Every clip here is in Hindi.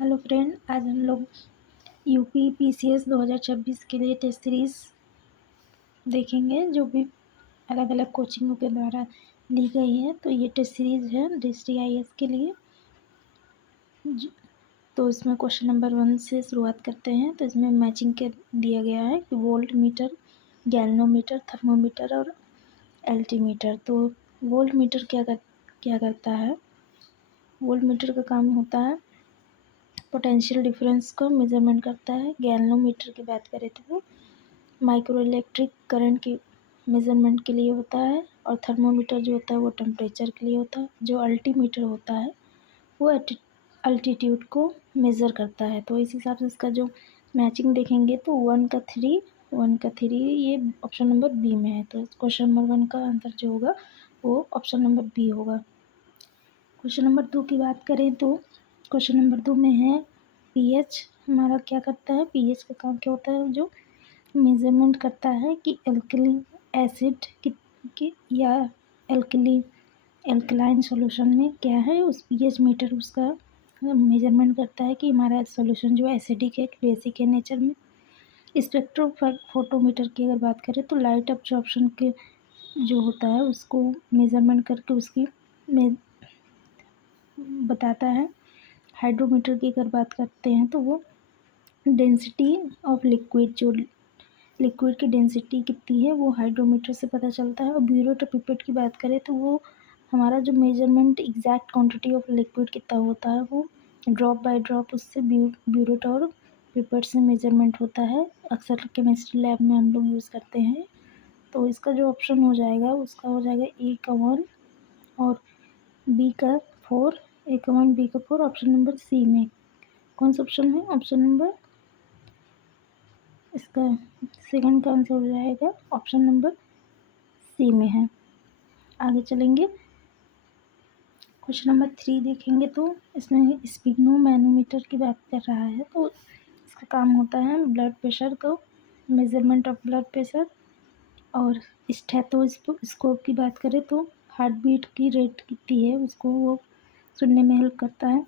हेलो फ्रेंड, आज हम लोग यूपी पीसीएस 2026 के लिए टेस्ट सीरीज़ देखेंगे जो भी अलग अलग कोचिंगों के द्वारा ली गई है। तो ये टेस्ट सीरीज़ है डिस्ट्रिक्ट आईएएस के लिए। तो इसमें क्वेश्चन नंबर 1 से शुरुआत करते हैं। तो इसमें मैचिंग के दिया गया है कि वोल्ट मीटर, गैल्वेनोमीटर, थर्मोमीटर और एल्टीमीटर। तो वोल्ट मीटर क्या करता है? वोल्ट मीटर का काम होता है पोटेंशियल डिफरेंस को मेजरमेंट करता है। गैल्वेनोमीटर की बात करें तो वो माइक्रो इलेक्ट्रिक करंट की मेजरमेंट के लिए होता है। और थर्मोमीटर जो होता है वो टेम्परेचर के लिए होता है। जो अल्टीमीटर होता है वो अल्टीट्यूड को मेज़र करता है। तो इस हिसाब से इसका जो मैचिंग देखेंगे तो 1 का 3 ये ऑप्शन नंबर बी में है। तो क्वेश्चन नंबर 1 का आंसर जो होगा वो ऑप्शन नंबर बी होगा। क्वेश्चन नंबर 2 की बात करें तो क्वेश्चन नंबर 2 में है पीएच हमारा क्या करता है। पीएच का काम क्या होता है? जो मेजरमेंट करता है कि एल्कली एसिड की या एल्कलाइन सॉल्यूशन में क्या है। उस पीएच मीटर उसका मेजरमेंट करता है कि हमारा सॉल्यूशन जो एसिडिक है, बेसिक है नेचर में। स्पेक्ट्रोफोटोमीटर की अगर बात करें तो लाइट अब्जॉर्प्शन के जो होता है उसको मेजरमेंट करके उसकी बताता है। हाइड्रोमीटर की अगर बात करते हैं तो वो डेंसिटी ऑफ लिक्विड, जो लिक्विड की डेंसिटी कितनी है वो हाइड्रोमीटर से पता चलता है। और ब्यूरेट और पिपेट की बात करें तो वो हमारा जो measurement exact quantity of liquid कितना होता है वो ड्रॉप बाय ड्रॉप उससे ब्यूरेट और पिपेट से मेजरमेंट होता है। अक्सर केमिस्ट्री लैब में हम लोग यूज़ करते हैं। तो इसका जो ऑप्शन हो जाएगा उसका हो जाएगा ए का 1 और बी का 4। ए का 1, बी का 4। ऑप्शन नंबर सी में कौन सा ऑप्शन है? ऑप्शन नंबर इसका सेकंड का आंसर हो जाएगा ऑप्शन नंबर सी में है। आगे चलेंगे, क्वेश्चन नंबर 3 देखेंगे तो इसमें स्पिग्नोमैनोमीटर की बात कर रहा है। तो इसका काम होता है ब्लड प्रेशर को मेजरमेंट ऑफ ब्लड प्रेशर। और स्टेथोस्कोप की बात करें तो हार्ट बीट की रेट कितनी है उसको वो सुनने में हेल्प करता है।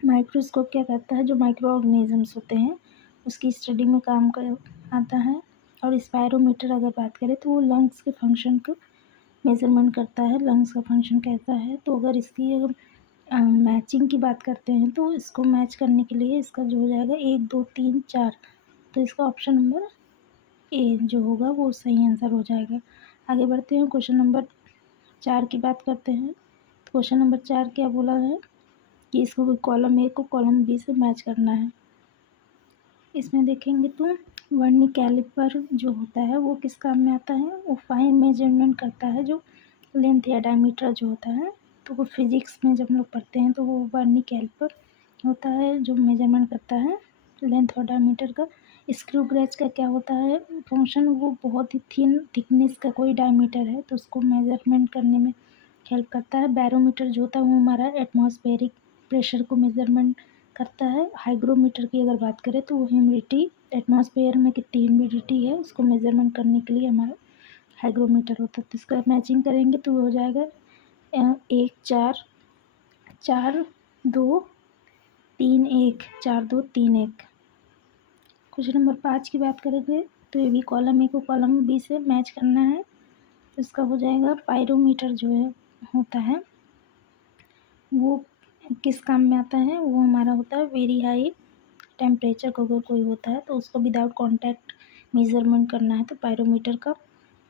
माइक्रोस्कोप क्या करता है? जो माइक्रो ऑर्गेनिजम्स होते हैं उसकी स्टडी में काम कर आता है। और स्पायरोमीटर अगर बात करें तो वो लंग्स के फंक्शन को मेजरमेंट करता है, लंग्स का फंक्शन कैसा है। तो अगर इसकी मैचिंग की बात करते हैं तो इसको मैच करने के लिए इसका जो हो जाएगा 1 2 3 4। तो इसका ऑप्शन नंबर ए जो होगा वो सही आंसर हो जाएगा। आगे बढ़ते हैं, क्वेश्चन नंबर 4 की बात करते हैं। तो क्वेश्चन नंबर 4 क्या बोला है कि इसको कॉलम ए को कॉलम बी से मैच करना है। इसमें देखेंगे तो वर्नियर कैलिपर जो होता है वो किस काम में आता है? वो फाइन मेजरमेंट करता है, जो लेंथ या डायमीटर जो होता है। तो वो फिजिक्स में जब हम लोग पढ़ते हैं तो वो वर्नियर कैलिपर होता है जो मेजरमेंट करता है लेंथ और डायमीटर का। स्क्रू गेज का क्या होता है फंक्शन? वो बहुत ही थिकनेस का कोई डायमीटर है तो उसको मेजरमेंट करने में हेल्प करता है। बैरोमीटर जो होता है वो हमारा एटमॉस्फेरिक प्रेशर को मेजरमेंट करता है। हाइग्रोमीटर की अगर बात करें तो वो ह्यूमिडिटी, एटमॉस्फेयर में कितनी ह्यूमिडिटी है उसको मेजरमेंट करने के लिए हमारा हाइग्रोमीटर होता है। तो इसका मैचिंग करेंगे तो हो जाएगा 1 4 4 2 3 1 4 2 3 1। क्वेश्चन नंबर 5 की बात करेंगे तो ये भी कॉलम ए को कॉलम बी से मैच करना है। तो इसका हो जाएगा पायरोमीटर जो है होता है वो किस काम में आता है? वो हमारा होता है वेरी हाई टेम्परेचर को अगर कोई होता है तो उसको विदाउट कांटेक्ट मेजरमेंट करना है तो पायरोमीटर का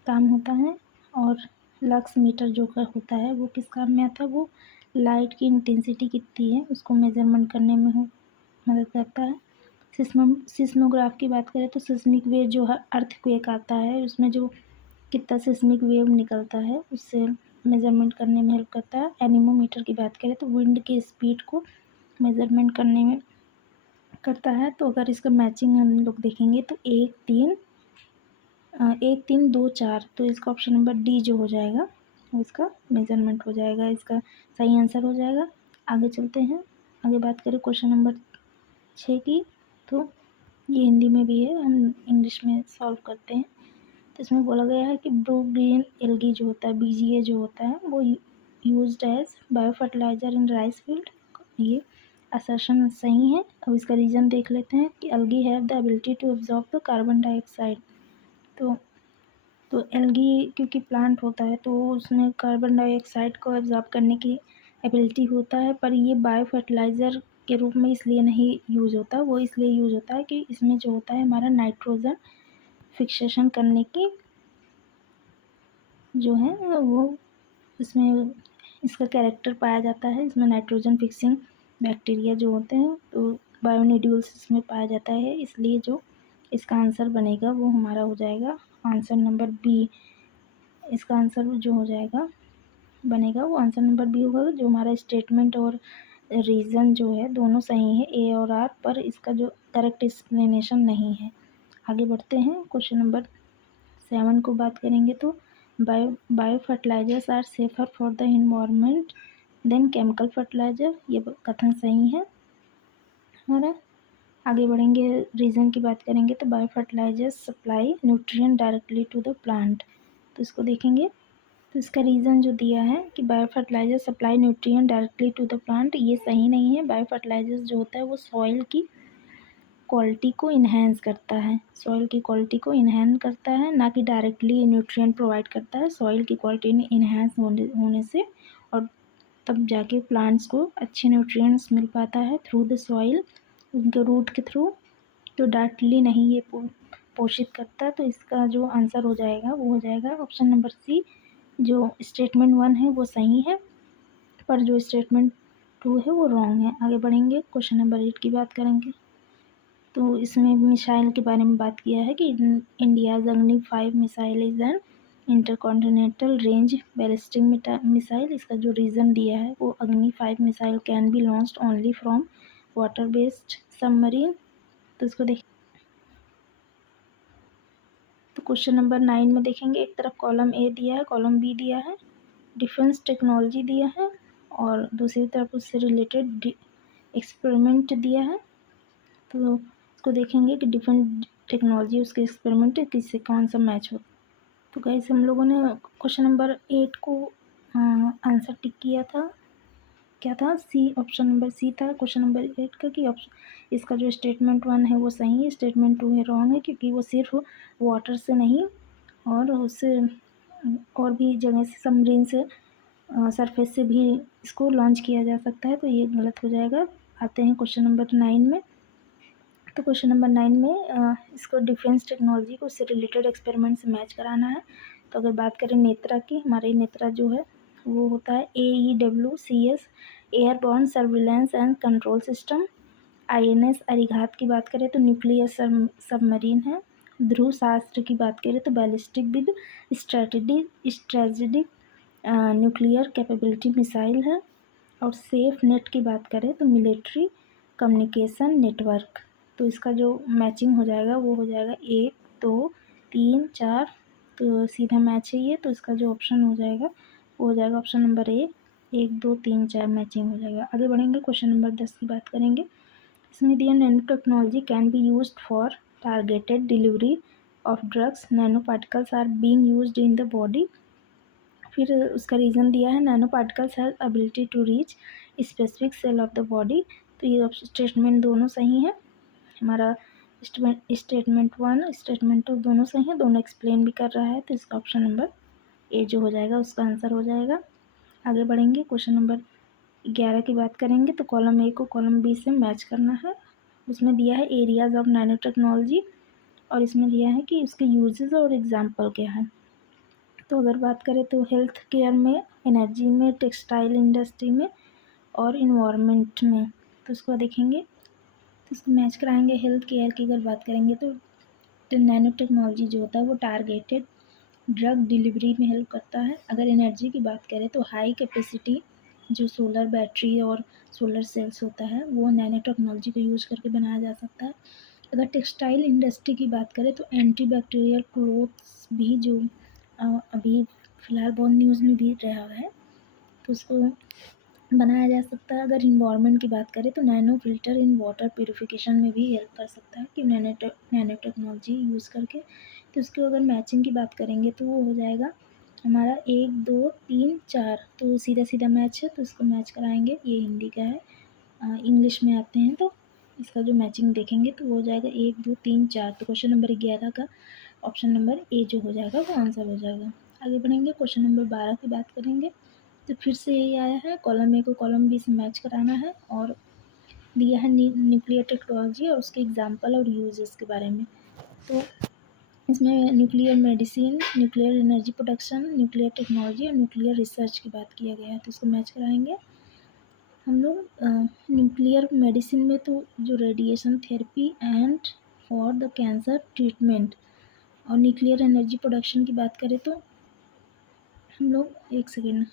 काम होता है। और लक्स मीटर जो का होता है वो किस काम में आता है? वो लाइट की इंटेंसिटी कितनी है उसको मेजरमेंट करने में मदद करता है। सिस्मोग्राफ की बात करें तो सिस्मिक वेव जो है अर्थक्वेक आता है उसमें जो कितना सिस्मिक वेव निकलता है उससे मेजरमेंट करने में हेल्प करता है। एनीमोमीटर की बात करें तो विंड की स्पीड को मेजरमेंट करने में करता है। तो अगर इसका मैचिंग हम लोग देखेंगे तो 1 3 2 4। तो इसका ऑप्शन नंबर डी जो हो जाएगा वो इसका मेजरमेंट हो जाएगा, इसका सही आंसर हो जाएगा। आगे चलते हैं, आगे बात करें क्वेश्चन नंबर 6 की। तो ये हिंदी में भी है, हम इंग्लिश में सॉल्व करते हैं। तो इसमें बोला गया है कि ब्रू ग्रीन एल्गी जो होता है, बीजीए जो होता है वो used as bio fertiliser in rice field. ये असर्शन सही है। अब इसका रीज़न देख लेते हैं कि algae have the ability to absorb the carbon dioxide. तो एल्गी क्योंकि प्लांट होता है तो उसमें कार्बन डाइऑक्साइड को एब्जॉर्ब करने की एबिलिटी होता है, पर ये बायो फर्टिलाइज़र के रूप में इसलिए नहीं यूज़ होता। वो इसलिए यूज़ होता है कि इसमें जो होता है हमारा नाइट्रोजन फिक्सेशन करने की जो है वो इसमें इसका कैरेक्टर पाया जाता है। इसमें नाइट्रोजन फिक्सिंग बैक्टीरिया जो होते हैं तो बायोनिड्यूल्स इसमें पाया जाता है, इसलिए जो इसका आंसर बनेगा वो हमारा हो जाएगा आंसर नंबर बी। इसका आंसर जो हो जाएगा बनेगा वो आंसर नंबर बी होगा। जो हमारा स्टेटमेंट और रीज़न जो है दोनों सही है ए और आर, पर इसका जो करेक्ट एक्सप्लेनेशन नहीं है। आगे बढ़ते हैं, क्वेश्चन नंबर 7 को बात करेंगे तो bio fertilisers are safer for the environment than chemical fertiliser, ये कथन सही है हमारा। आगे बढ़ेंगे, रीज़न की बात करेंगे तो bio fertilisers supply nutrient directly to the plant, तो इसको देखेंगे। तो इसका रीज़न जो दिया है कि bio fertiliser supply nutrient directly to the plant, ये सही नहीं है। बायो फर्टिलाइजर्स जो होता है वो सॉइल की क्वालिटी को इन्हेंस करता है, सॉइल की क्वालिटी को इन्हेंस करता है, ना कि डायरेक्टली न्यूट्रिएंट प्रोवाइड करता है। सॉइल की क्वालिटी इन्हेंस होने से और तब जाके प्लांट्स को अच्छे न्यूट्रिएंट्स मिल पाता है थ्रू द सॉइल, उनके रूट के थ्रू। तो डायरेक्टली नहीं ये पोषित करता। तो इसका जो आंसर हो जाएगा वो हो जाएगा ऑप्शन नंबर सी। जो स्टेटमेंट 1 है वो सही है, पर जो स्टेटमेंट 2 है वो रॉन्ग है। आगे बढ़ेंगे, क्वेश्चन नंबर 8 की बात करेंगे। तो इसमें मिसाइल के बारे में बात किया है कि इंडियाज़ अग्नि 5 missile is an intercontinental range ballistic missile. इसका जो रीज़न दिया है वो अग्नि 5 missile can be launched only from water based submarine. तो इसको देख, तो क्वेश्चन नंबर 9 में देखेंगे, एक तरफ कॉलम ए दिया है, कॉलम बी दिया है, डिफेंस टेक्नोलॉजी दिया है और दूसरी तरफ उससे रिलेटेड एक्सपेरिमेंट दिया है। तो इसको देखेंगे कि डिफेंस टेक्नोलॉजी उसके एक्सपेरिमेंट किससे कौन सा मैच हो। तो गाइस हम लोगों ने क्वेश्चन नंबर 8 को आंसर टिक किया था, क्या था, सी, ऑप्शन नंबर सी था क्वेश्चन नंबर 8 का, कि ऑप्शन इसका जो स्टेटमेंट 1 है वो सही है, स्टेटमेंट 2 है रॉन्ग है, क्योंकि वो सिर्फ वाटर से नहीं और उससे और भी जगह से सबमरीन से सरफेस से भी इसको लॉन्च किया जा सकता है, तो ये गलत हो जाएगा। आते हैं क्वेश्चन नंबर 9 में। तो क्वेश्चन नंबर 9 में इसको डिफेंस टेक्नोलॉजी को उससे रिलेटेड एक्सपेरिमेंट से मैच कराना है। तो अगर बात करें नेत्रा की, हमारे नेत्रा जो है वो होता है AEWCS airborne surveillance and control system. INS Arighat की बात करें तो न्यूक्लियर सबमरीन है। ध्रुव शास्त्र की बात करें तो ballistic with strategic nuclear capability missile है। और सेफ नेट की बात करें तो मिलिट्री कम्युनिकेशन नेटवर्क। तो इसका जो मैचिंग हो जाएगा वो हो जाएगा 1 2 3 4, तो सीधा मैच है ये। तो इसका जो ऑप्शन हो जाएगा वो हो जाएगा ऑप्शन नंबर ए, 1 2 3 4 मैचिंग हो जाएगा। आगे बढ़ेंगे, क्वेश्चन नंबर 10 की बात करेंगे। इसमें दिया nano technology can be used for targeted delivery of drugs, nano particles are being used in the body. फिर उसका रीज़न दिया है nano particles have ability to reach specific cell of the body. तो ये स्टेटमेंट दोनों सही है हमारा। स्टेटमेंट 1 स्टेटमेंट 2 दोनों सही है, दोनों एक्सप्लेन भी कर रहा है। तो इसका ऑप्शन नंबर ए जो हो जाएगा उसका आंसर हो जाएगा। आगे बढ़ेंगे, क्वेश्चन नंबर 11 की बात करेंगे। तो कॉलम ए को कॉलम बी से मैच करना है। उसमें दिया है एरियाज़ ऑफ नैनो टेक्नोलॉजी और इसमें दिया है कि उसके यूजेस और एग्जाम्पल क्या है। तो अगर बात करें तो हेल्थ केयर में, एनर्जी में, टेक्सटाइल इंडस्ट्री में और इन्वायरमेंट में। तो उसको देखेंगे, तो इसको मैच कराएंगे। हेल्थ केयर की अगर बात करेंगे तो नैनो टेक्नोलॉजी जो होता है वो टारगेटेड ड्रग डिलीवरी में हेल्प करता है। अगर एनर्जी की बात करें तो हाई कैपेसिटी जो सोलर बैटरी और सोलर सेल्स होता है वो नैनो टेक्नोलॉजी को यूज़ करके बनाया जा सकता है। अगर टेक्सटाइल इंडस्ट्री की बात करें तो एंटी बैक्टीरियल क्लोथ्स भी जो अभी फ़िलहाल बहुत न्यूज़ में भी रहा है तो उसको बनाया जा सकता है। अगर इन्वायरमेंट की बात करें तो nano filter in water purification में भी हेल्प कर सकता है कि नैनो टेक्नोलॉजी यूज़ करके। तो उसको अगर मैचिंग की बात करेंगे तो वो हो जाएगा हमारा 1 2 3 4, तो सीधा सीधा मैच है, तो इसको मैच कराएंगे। ये हिंदी का है इंग्लिश में आते हैं तो इसका जो मैचिंग देखेंगे तो वो हो जाएगा 1 2 3 4। तो क्वेश्चन नंबर 11 का ऑप्शन नंबर ए जो हो जाएगा वो आंसर हो जाएगा। आगे बढ़ेंगे, क्वेश्चन नंबर 12 की बात करेंगे। तो फिर से यही आया है, कॉलम ए को कॉलम बी से मैच कराना है और दिया है न्यूक्लियर टेक्नोलॉजी और उसके एग्जाम्पल और यूजेस के बारे में। तो इसमें nuclear medicine, nuclear energy production, nuclear technology और न्यूक्लियर रिसर्च की बात किया गया है। तो इसको मैच कराएंगे हम लोग। न्यूक्लियर मेडिसिन में तो जो radiation therapy and for the cancer treatment, और न्यूक्लियर एनर्जी प्रोडक्शन की बात करें तो हम लोग, एक सेकेंड,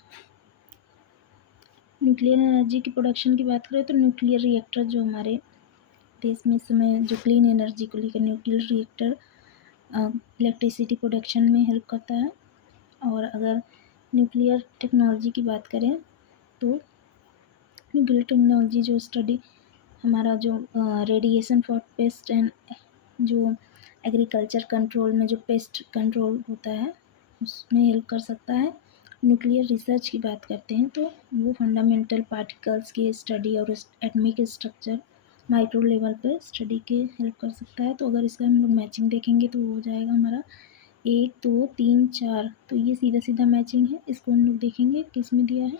न्यूक्लियर एनर्जी की प्रोडक्शन की बात करें तो न्यूक्लियर रिएक्टर जो हमारे देश में इस समय जो क्लीन एनर्जी को लेकर न्यूक्लियर रिएक्टर इलेक्ट्रिसिटी प्रोडक्शन में हेल्प करता है। और अगर न्यूक्लियर टेक्नोलॉजी की बात करें तो न्यूक्लियर टेक्नोलॉजी जो स्टडी हमारा जो रेडिएशन फॉर पेस्ट एंड जो एग्रीकल्चर कंट्रोल में जो पेस्ट कंट्रोल होता है उसमें हेल्प कर सकता है। न्यूक्लियर रिसर्च की बात करते हैं तो वो फंडामेंटल पार्टिकल्स की स्टडी और एटॉमिक स्ट्रक्चर माइक्रो लेवल पे स्टडी के हेल्प कर सकता है। तो अगर इसका हम लोग मैचिंग देखेंगे तो वो हो जाएगा हमारा 1 2 3 4। तो ये सीधा सीधा मैचिंग है। इसको हम लोग देखेंगे किस में दिया है,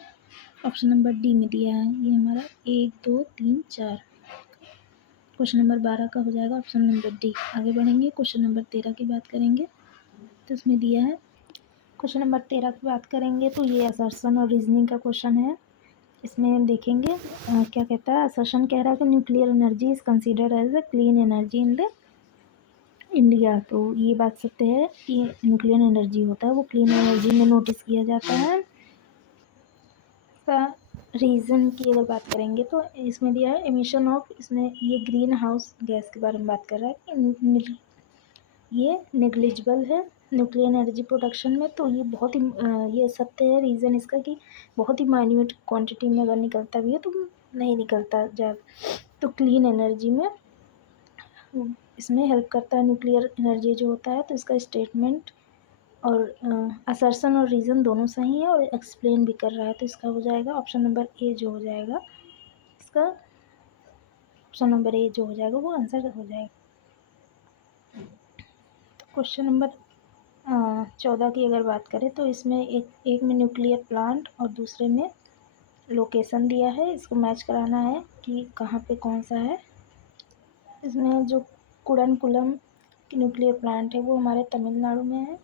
ऑप्शन नंबर डी में दिया है। ये हमारा 1 2 3 4 क्वेश्चन नंबर 12 का हो जाएगा ऑप्शन नंबर डी। आगे बढ़ेंगे, क्वेश्चन नंबर 13 की बात करेंगे। तो इसमें दिया है, क्वेश्चन नंबर 13 की बात करेंगे तो ये असर्शन और रीजनिंग का क्वेश्चन है। इसमें हम देखेंगे क्या कहता है। असर्शन कह रहा है कि nuclear energy is considered as a clean energy in the India. तो ये बात सत्य है कि न्यूक्लियर एनर्जी होता है वो क्लीन एनर्जी में नोटिस किया जाता है। इसका रीज़न की अगर बात करेंगे तो इसमें दिया है एमिशन ऑफ, इसमें ये ग्रीन हाउस गैस के बारे में बात कर रहा है कि ये नेग्लिजिबल है न्यूक्लियर एनर्जी प्रोडक्शन में। तो ये बहुत ही ये सत्य है। रीज़न इसका कि बहुत ही माइन्यूट क्वांटिटी में अगर निकलता भी है तो नहीं निकलता ज़्यादा। तो क्लीन एनर्जी में इसमें हेल्प करता है न्यूक्लियर एनर्जी जो होता है। तो इसका स्टेटमेंट और असर्शन और रीज़न दोनों सही है और एक्सप्लेन भी कर रहा है। तो इसका हो जाएगा ऑप्शन नंबर ए जो हो जाएगा, इसका ऑप्शन नंबर ए जो हो जाएगा वो आंसर हो जाएगा। तो क्वेश्चन नंबर 14 की अगर बात करें तो इसमें एक में न्यूक्लियर प्लांट और दूसरे में लोकेशन दिया है। इसको मैच कराना है कि कहाँ पे कौन सा है। इसमें जो कुडनकुलम की न्यूक्लियर प्लांट है वो हमारे तमिलनाडु में है।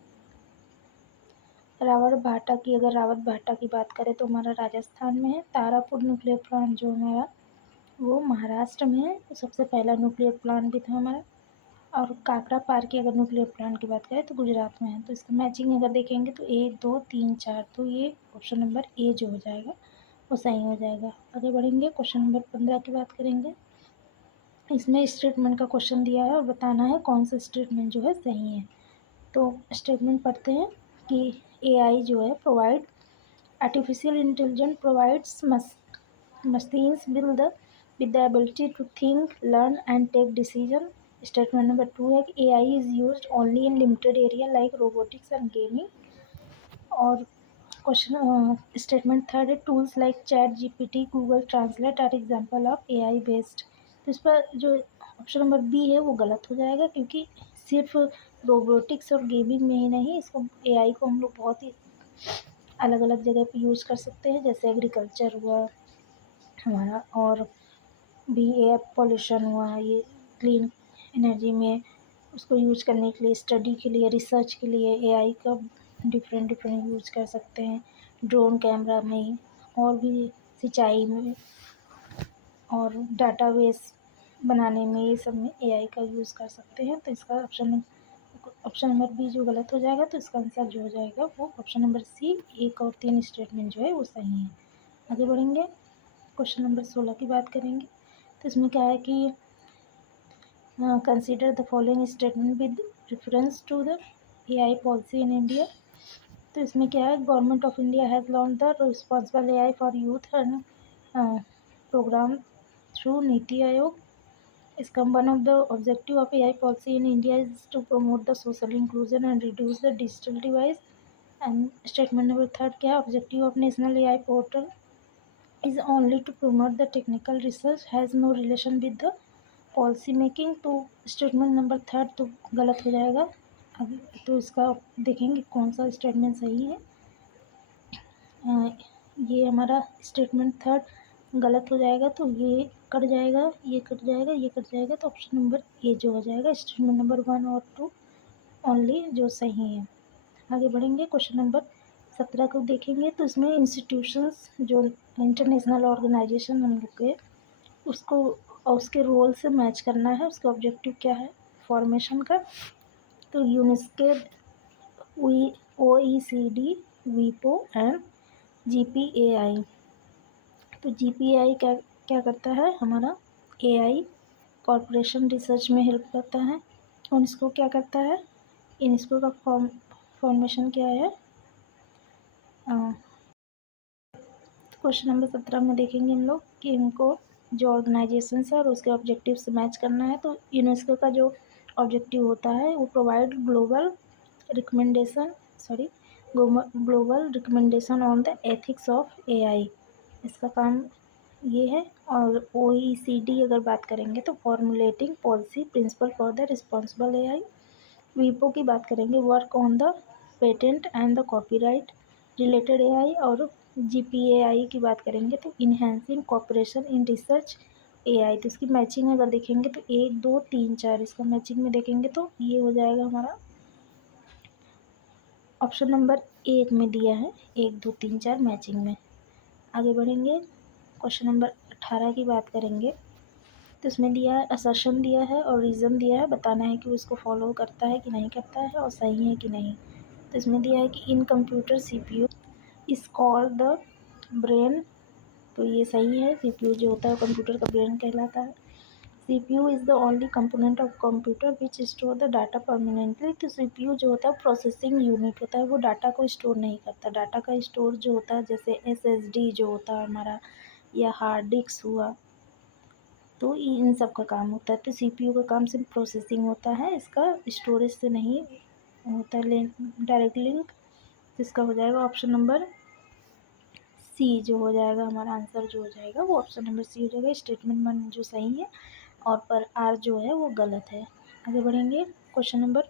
रावत भाटा की बात करें तो हमारा राजस्थान में है। तारापुर न्यूक्लियर प्लांट जो हमारा वो महाराष्ट्र में है। तो सबसे पहला न्यूक्लियर प्लांट भी था हमारा। और काकरा पार की अगर न्यूक्लियर प्लांट की बात करें तो गुजरात में है। तो इसका मैचिंग अगर देखेंगे तो 1 2 3 4, तो ये ऑप्शन नंबर ए जो हो जाएगा वो सही हो जाएगा। आगे बढ़ेंगे, क्वेश्चन नंबर 15 की बात करेंगे। इसमें स्टेटमेंट का क्वेश्चन दिया है और बताना है कौन सा स्टेटमेंट जो है सही है। तो स्टेटमेंट पढ़ते हैं कि एआई जो है provide artificial intelligence provides machines with the ability to think, learn and take decision। Statement number 2 है कि AI is used only in limited area like robotics and gaming। और क्वेश्चन स्टेटमेंट थर्ड है tools like chat GPT, Google translate are example of AI based. तो इस पर जो ऑप्शन नंबर बी है वो गलत हो जाएगा क्योंकि सिर्फ रोबोटिक्स और गेमिंग में ही नहीं, इसको AI को हम लोग बहुत ही अलग अलग जगह पे यूज़ कर सकते हैं। जैसे एग्रीकल्चर हुआ हमारा, और भी एयर पोल्यूशन हुआ, ये क्लीन एनर्जी में उसको यूज करने के लिए, स्टडी के लिए, रिसर्च के लिए AI का डिफरेंट डिफरेंट यूज कर सकते हैं। ड्रोन कैमरा में और भी सिंचाई में और डाटाबेस बनाने में, ये सब में AI का यूज़ कर सकते हैं। तो इसका ऑप्शन नंबर बी जो गलत हो जाएगा। तो इसका आंसर जो हो जाएगा वो ऑप्शन नंबर सी, 1 और 3 स्टेटमेंट जो है वो सही है। आगे बढ़ेंगे, क्वेश्चन नंबर 16 की बात करेंगे। तो इसमें क्या है कि consider the following statement with reference to the AI policy in India. तो इसमें क्या है, government of India has launch the responsible AI for youth and programme through NITI Aayog. इसका one of the objective of AI policy in India is to promote the social inclusion and reduce the digital device. And statement number third क्या है, objective of national AI portal is only to promote the technical research, has no relation with the policy making. तो स्टेटमेंट नंबर थर्ड तो गलत हो जाएगा। अब तो इसका देखेंगे कौन सा स्टेटमेंट सही है। ये हमारा स्टेटमेंट थर्ड गलत हो जाएगा, तो ये कट जाएगा, ये कट जाएगा, ये कट जाएगा, तो ऑप्शन नंबर ए जो हो जाएगा स्टेटमेंट नंबर 1 और 2 ओनली जो सही है। आगे बढ़ेंगे, क्वेश्चन नंबर 17 को देखेंगे। तो इसमें इंस्टीट्यूशंस जो इंटरनेशनल ऑर्गेनाइजेशन हम लोग के, उसको और उसके रोल से मैच करना है। उसका ऑब्जेक्टिव क्या है फॉर्मेशन का। तो यूनेस्को, OECD, वीपो एंड GPAI। तो GPAI क्या क्या करता है, हमारा AI कॉरपोरेशन रिसर्च में हेल्प करता है। और इसको क्या करता है, यूनेस्को का फॉर्मेशन क्या है। क्वेश्चन नंबर 17 में देखेंगे हम लोग कि इनको जो ऑर्गेनाइजेशन है और उसके ऑब्जेक्टिव से मैच करना है। तो यूनेस्को का जो ऑब्जेक्टिव होता है वो provide global recommendation on the ethics of AI। इसका काम ये है। और OECD अगर बात करेंगे तो formulating policy principle for the responsible AI। वीपो की बात करेंगे work on the patent and the copyright related AI। और GPAI की बात करेंगे तो enhancing cooperation in research AI। तो इसकी मैचिंग अगर देखेंगे तो 1 2 3 4 इसका मैचिंग में देखेंगे तो ये हो जाएगा हमारा ऑप्शन नंबर 1 में दिया है 1 2 3 4 मैचिंग में। आगे बढ़ेंगे, क्वेश्चन नंबर 18 की बात करेंगे। तो इसमें दिया है असर्शन दिया है और रीज़न दिया है, बताना है कि वो इसको फॉलो करता है कि नहीं करता है और सही है कि नहीं। तो इसमें दिया है कि इन computer CPU is called the brain. तो ये सही है, CPU जो होता है कंप्यूटर का ब्रेन कहलाता है। CPU is the only component of computer which store the data permanently. तो CPU जो होता है प्रोसेसिंग यूनिट होता है, वो डाटा को स्टोर नहीं करता। डाटा का स्टोर जो होता है जैसे SSD जो होता है हमारा, या हार्ड डिस्क हुआ, तो इन सब का काम होता है। तो CPU का काम सिर्फ प्रोसेसिंग होता है, इसका स्टोरेज से नहीं होता है डायरेक्ट लिंक। तो इसका हो जाएगा ऑप्शन नंबर सी जो हो जाएगा, हमारा आंसर जो हो जाएगा वो ऑप्शन नंबर सी हो जाएगा। स्टेटमेंट 1 जो सही है और पर आर जो है वो गलत है। आगे बढ़ेंगे, क्वेश्चन नंबर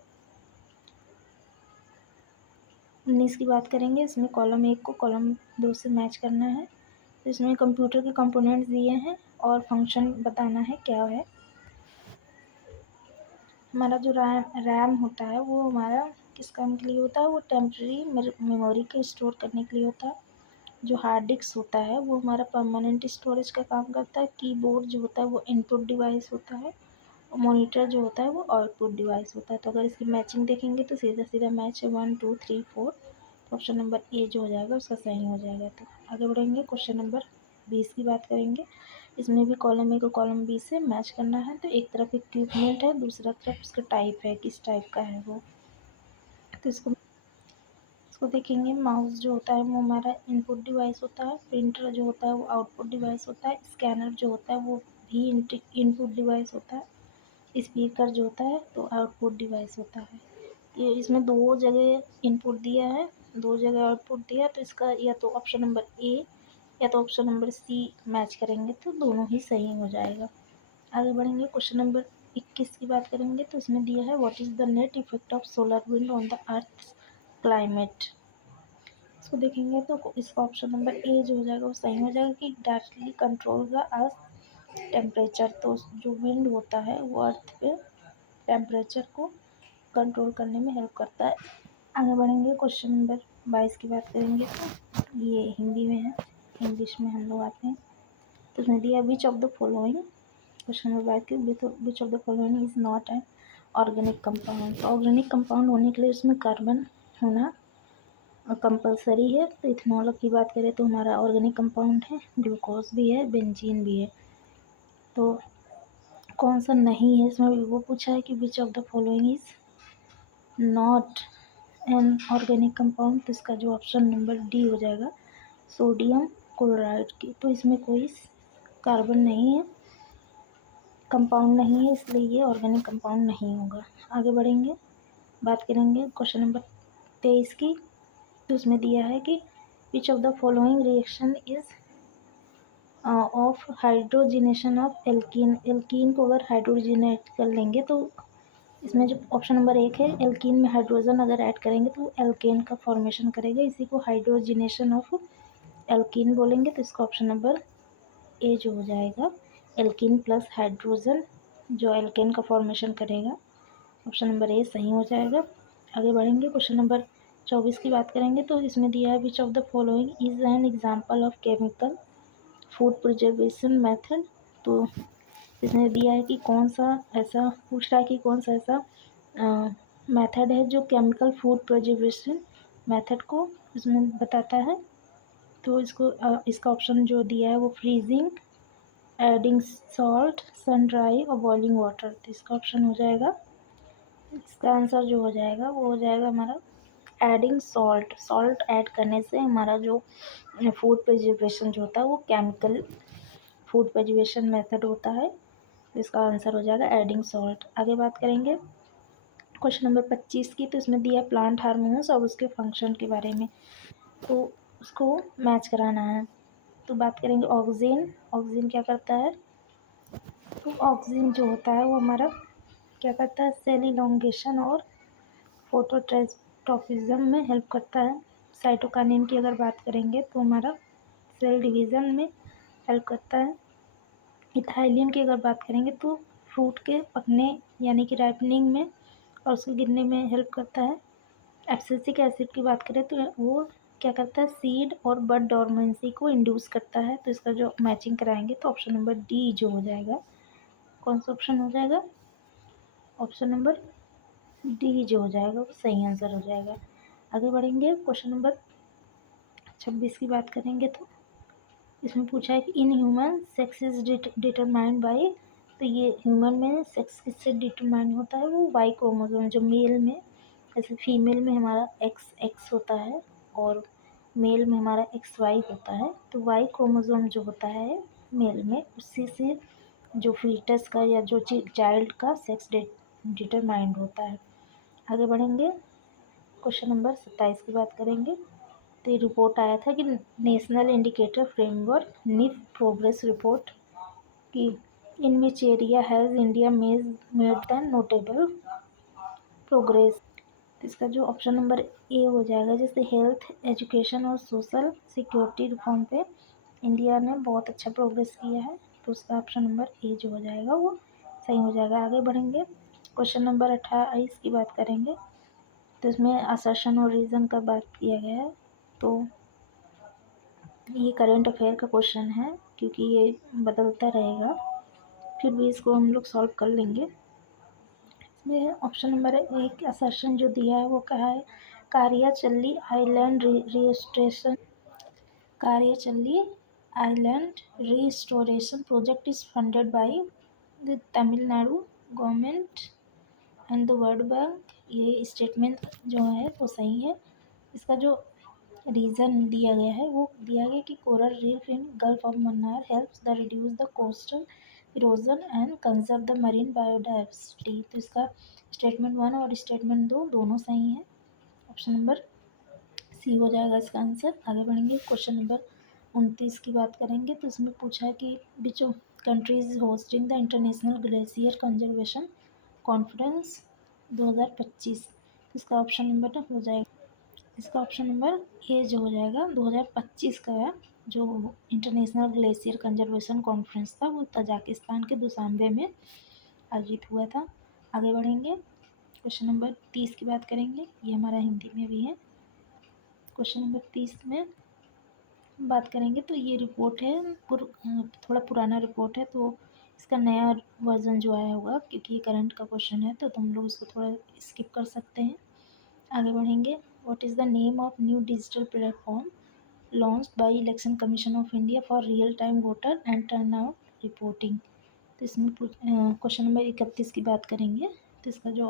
19 की बात करेंगे। इसमें कॉलम 1 को कॉलम 2 से मैच करना है। तो इसमें कंप्यूटर के कंपोनेंट्स दिए हैं और फंक्शन बताना है क्या है। हमारा जो रैम होता है वो हमारा किस काम के लिए होता है, वो टेम्प्रेरी मेमोरी को स्टोर करने के लिए होता है। जो हार्ड डिस्क होता है वो हमारा परमानेंट स्टोरेज का काम करता है। कीबोर्ड जो होता है वो इनपुट डिवाइस होता है और मॉनिटर जो होता है वो आउटपुट डिवाइस होता है। तो अगर इसकी मैचिंग देखेंगे तो सीधा सीधा मैच है 1 2 3 4। तो ऑप्शन नंबर ए जो हो जाएगा उसका सही हो जाएगा। तो आगे बढ़ेंगे, क्वेश्चन नंबर 20 की बात करेंगे। इसमें भी कॉलम ए को कॉलम बी से मैच करना है। तो एक तरफ इक्विपमेंट है, दूसरा तरफ उसका टाइप है, किस टाइप का है वो। तो इसको देखेंगे। माउस जो होता है वो हमारा इनपुट डिवाइस होता है। प्रिंटर जो होता है वो आउटपुट डिवाइस होता है। स्कैनर जो होता है वो भी इनपुट डिवाइस होता है। स्पीकर जो होता है तो आउटपुट डिवाइस होता है। ये इसमें 2 जगह इनपुट दिया है, 2 जगह आउटपुट दिया है। तो इसका या तो ऑप्शन नंबर ए या तो ऑप्शन नंबर सी मैच करेंगे तो दोनों ही सही हो जाएगा। आगे बढ़ेंगे, क्वेश्चन नंबर 21 की बात करेंगे। तो इसमें दिया है what is the net effect of solar wind on the earth climate. इसको देखेंगे तो इसका ऑप्शन नंबर ए जो हो जाएगा वो सही हो जाएगा कि directly control the earth temperature. तो जो विंड होता है वो अर्थ पे टेम्परेचर को कंट्रोल करने में हेल्प करता है। आगे बढ़ेंगे, क्वेश्चन नंबर 22 की बात करेंगे। तो ये हिंदी में है, इंग्लिश में हम लोग आते हैं। तो उसमें दिया विच of the following, question number 22 की विच of the following is not an organic compound. तो ऑर्गेनिक कंपाउंड होने के लिए उसमें कार्बन होना कंपलसरी है। तो इथेनॉल की बात करें तो हमारा ऑर्गेनिक कंपाउंड है, ग्लूकोज भी है, बेंजीन भी है। तो कौन सा नहीं है इसमें वो पूछा है कि विच of the following is not an organic compound. तो इसका जो ऑप्शन नंबर डी हो जाएगा सोडियम क्लोराइड की। तो इसमें कोई कार्बन नहीं है, कंपाउंड नहीं है, इसलिए ये ऑर्गेनिक कंपाउंड नहीं होगा। आगे बढ़ेंगे, बात करेंगे क्वेश्चन नंबर 23 की। तो उसमें दिया है कि विच of the following reaction is of hydrogenation of alkene. Alkene को अगर हाइड्रोजिनेट कर लेंगे तो इसमें जो ऑप्शन नंबर 1 है, एल्कीन में हाइड्रोजन अगर ऐड करेंगे तो एल्केन का फॉर्मेशन करेगा, इसी को हाइड्रोजिनेशन ऑफ एल्कीन बोलेंगे। तो इसका ऑप्शन नंबर ए जो हो जाएगा, एल्कीन प्लस हाइड्रोजन जो एल्केन का फॉर्मेशन करेगा, ऑप्शन नंबर ए सही हो जाएगा। आगे बढ़ेंगे, क्वेश्चन नंबर 24 की बात करेंगे। तो इसमें दिया है विच of the following is an example of chemical food preservation method. तो इसमें दिया है कि कौन सा ऐसा, पूछ रहा है कि कौन सा ऐसा मेथड है जो केमिकल फूड प्रिजर्वेशन मेथड को इसमें बताता है। तो इसका ऑप्शन जो दिया है वो freezing, adding salt, sun dry और बॉइलिंग वाटर। तो इसका ऑप्शन हो जाएगा, इसका आंसर जो हो जाएगा वो हो जाएगा हमारा एडिंग सॉल्ट। सॉल्ट ऐड करने से हमारा जो फूड प्रिजर्वेशन जो होता है वो केमिकल फूड प्रिजर्वेशन मेथड होता है। तो इसका आंसर हो जाएगा एडिंग सॉल्ट। आगे बात करेंगे क्वेश्चन नंबर 25 की। तो इसमें दिया प्लांट हार्मोन्स और उसके फंक्शन के बारे में, तो उसको मैच कराना है। तो बात करेंगे ऑक्सीजन। ऑक्सीजन क्या करता है, तो ऑक्सीजन जो होता है वो हमारा क्या करता है, सेल इलोंगेशन और फोटोट्रांसपोर्टेशन में हेल्प करता है। साइटोकाइनिन की अगर बात करेंगे तो हमारा सेल डिवीज़न में हेल्प करता है। इथाइलिन की अगर बात करेंगे तो फ्रूट के पकने यानी कि राइपनिंग में और उसके गिरने में हेल्प करता है। एब्सिसिक एसिड की बात करें तो वो क्या करता है, सीड और बड डोरमेंसी को इंड्यूस करता है। तो इसका जो मैचिंग कराएंगे तो ऑप्शन नंबर डी जो हो जाएगा, कौन सा ऑप्शन हो जाएगा, ऑप्शन नंबर डी जो हो जाएगा वो सही आंसर हो जाएगा। आगे बढ़ेंगे, क्वेश्चन नंबर 26 की बात करेंगे। तो इसमें पूछा है कि in human sex is determined by. तो ये ह्यूमन में सेक्स किससे डिटरमाइंड होता है, वो वाई क्रोमोसोम। जो मेल में, जैसे फीमेल में हमारा एक्स एक्स होता है और मेल में हमारा एक्स वाई होता है। तो वाई क्रोमोसोम जो होता है मेल में, उसी से जो फीटस का या जो चाइल्ड का सेक्स डिटरमाइंड होता है। आगे बढ़ेंगे, क्वेश्चन नंबर 27 की बात करेंगे। तो ये रिपोर्ट आया था कि national indicator framework NIF progress report की in which area has India made the notable progress. तो इसका जो ऑप्शन नंबर ए हो जाएगा, जैसे हेल्थ, एजुकेशन और सोशल सिक्योरिटी रिफॉर्म पे इंडिया ने बहुत अच्छा प्रोग्रेस किया है। तो उसका ऑप्शन नंबर ए जो हो जाएगा वो सही हो जाएगा। आगे बढ़ेंगे, क्वेश्चन नंबर 28 की बात करेंगे। तो इसमें असर्शन और रीज़न का बात किया गया है। तो ये करंट अफेयर का क्वेश्चन है क्योंकि ये बदलता रहेगा, फिर भी इसको हम लोग सॉल्व कर लेंगे। इसमें ऑप्शन नंबर एक असर्शन जो दिया है वो कहा है, Kariyachalli island restoration, Kariyachalli island restoration project is funded by the Tamil Nadu government and the World Bank. ये स्टेटमेंट जो है वो सही है। इसका जो रीज़न दिया गया है वो दिया गया कि coral reef in gulf of Mannar helps the reduce the coastal erosion and conserve the marine biodiversity. तो इसका स्टेटमेंट 1 और स्टेटमेंट 2 दोनों सही हैं। ऑप्शन नंबर सी हो जाएगा इसका आंसर। आगे बढ़ेंगे, क्वेश्चन नंबर 29 की बात करेंगे। तो इसमें पूछा है कि which country is hosting the international glacier conservation conference 2025। इसका ऑप्शन नंबर हो जाएगा, इसका ऑप्शन नंबर ए जो हो जाएगा 2025 का जो इंटरनेशनल ग्लेशियर कंजर्वेशन कॉन्फ्रेंस था वो तजाकिस्तान के दुशांबे में आयोजित हुआ था। आगे बढ़ेंगे, क्वेश्चन नंबर 30 की बात करेंगे, ये हमारा हिंदी में भी है। क्वेश्चन नंबर 30 में बात करेंगे तो ये रिपोर्ट है थोड़ा पुराना रिपोर्ट है, तो इसका नया वर्जन जो आया होगा क्योंकि ये करंट का क्वेश्चन है तो तुम लोग इसको थोड़ा स्किप कर सकते हैं। आगे बढ़ेंगे, what is the name of new digital platform launched by election commission of India for real time voter and turnout reporting. तो इसमें क्वेश्चन नंबर 31 की बात करेंगे। तो इसका जो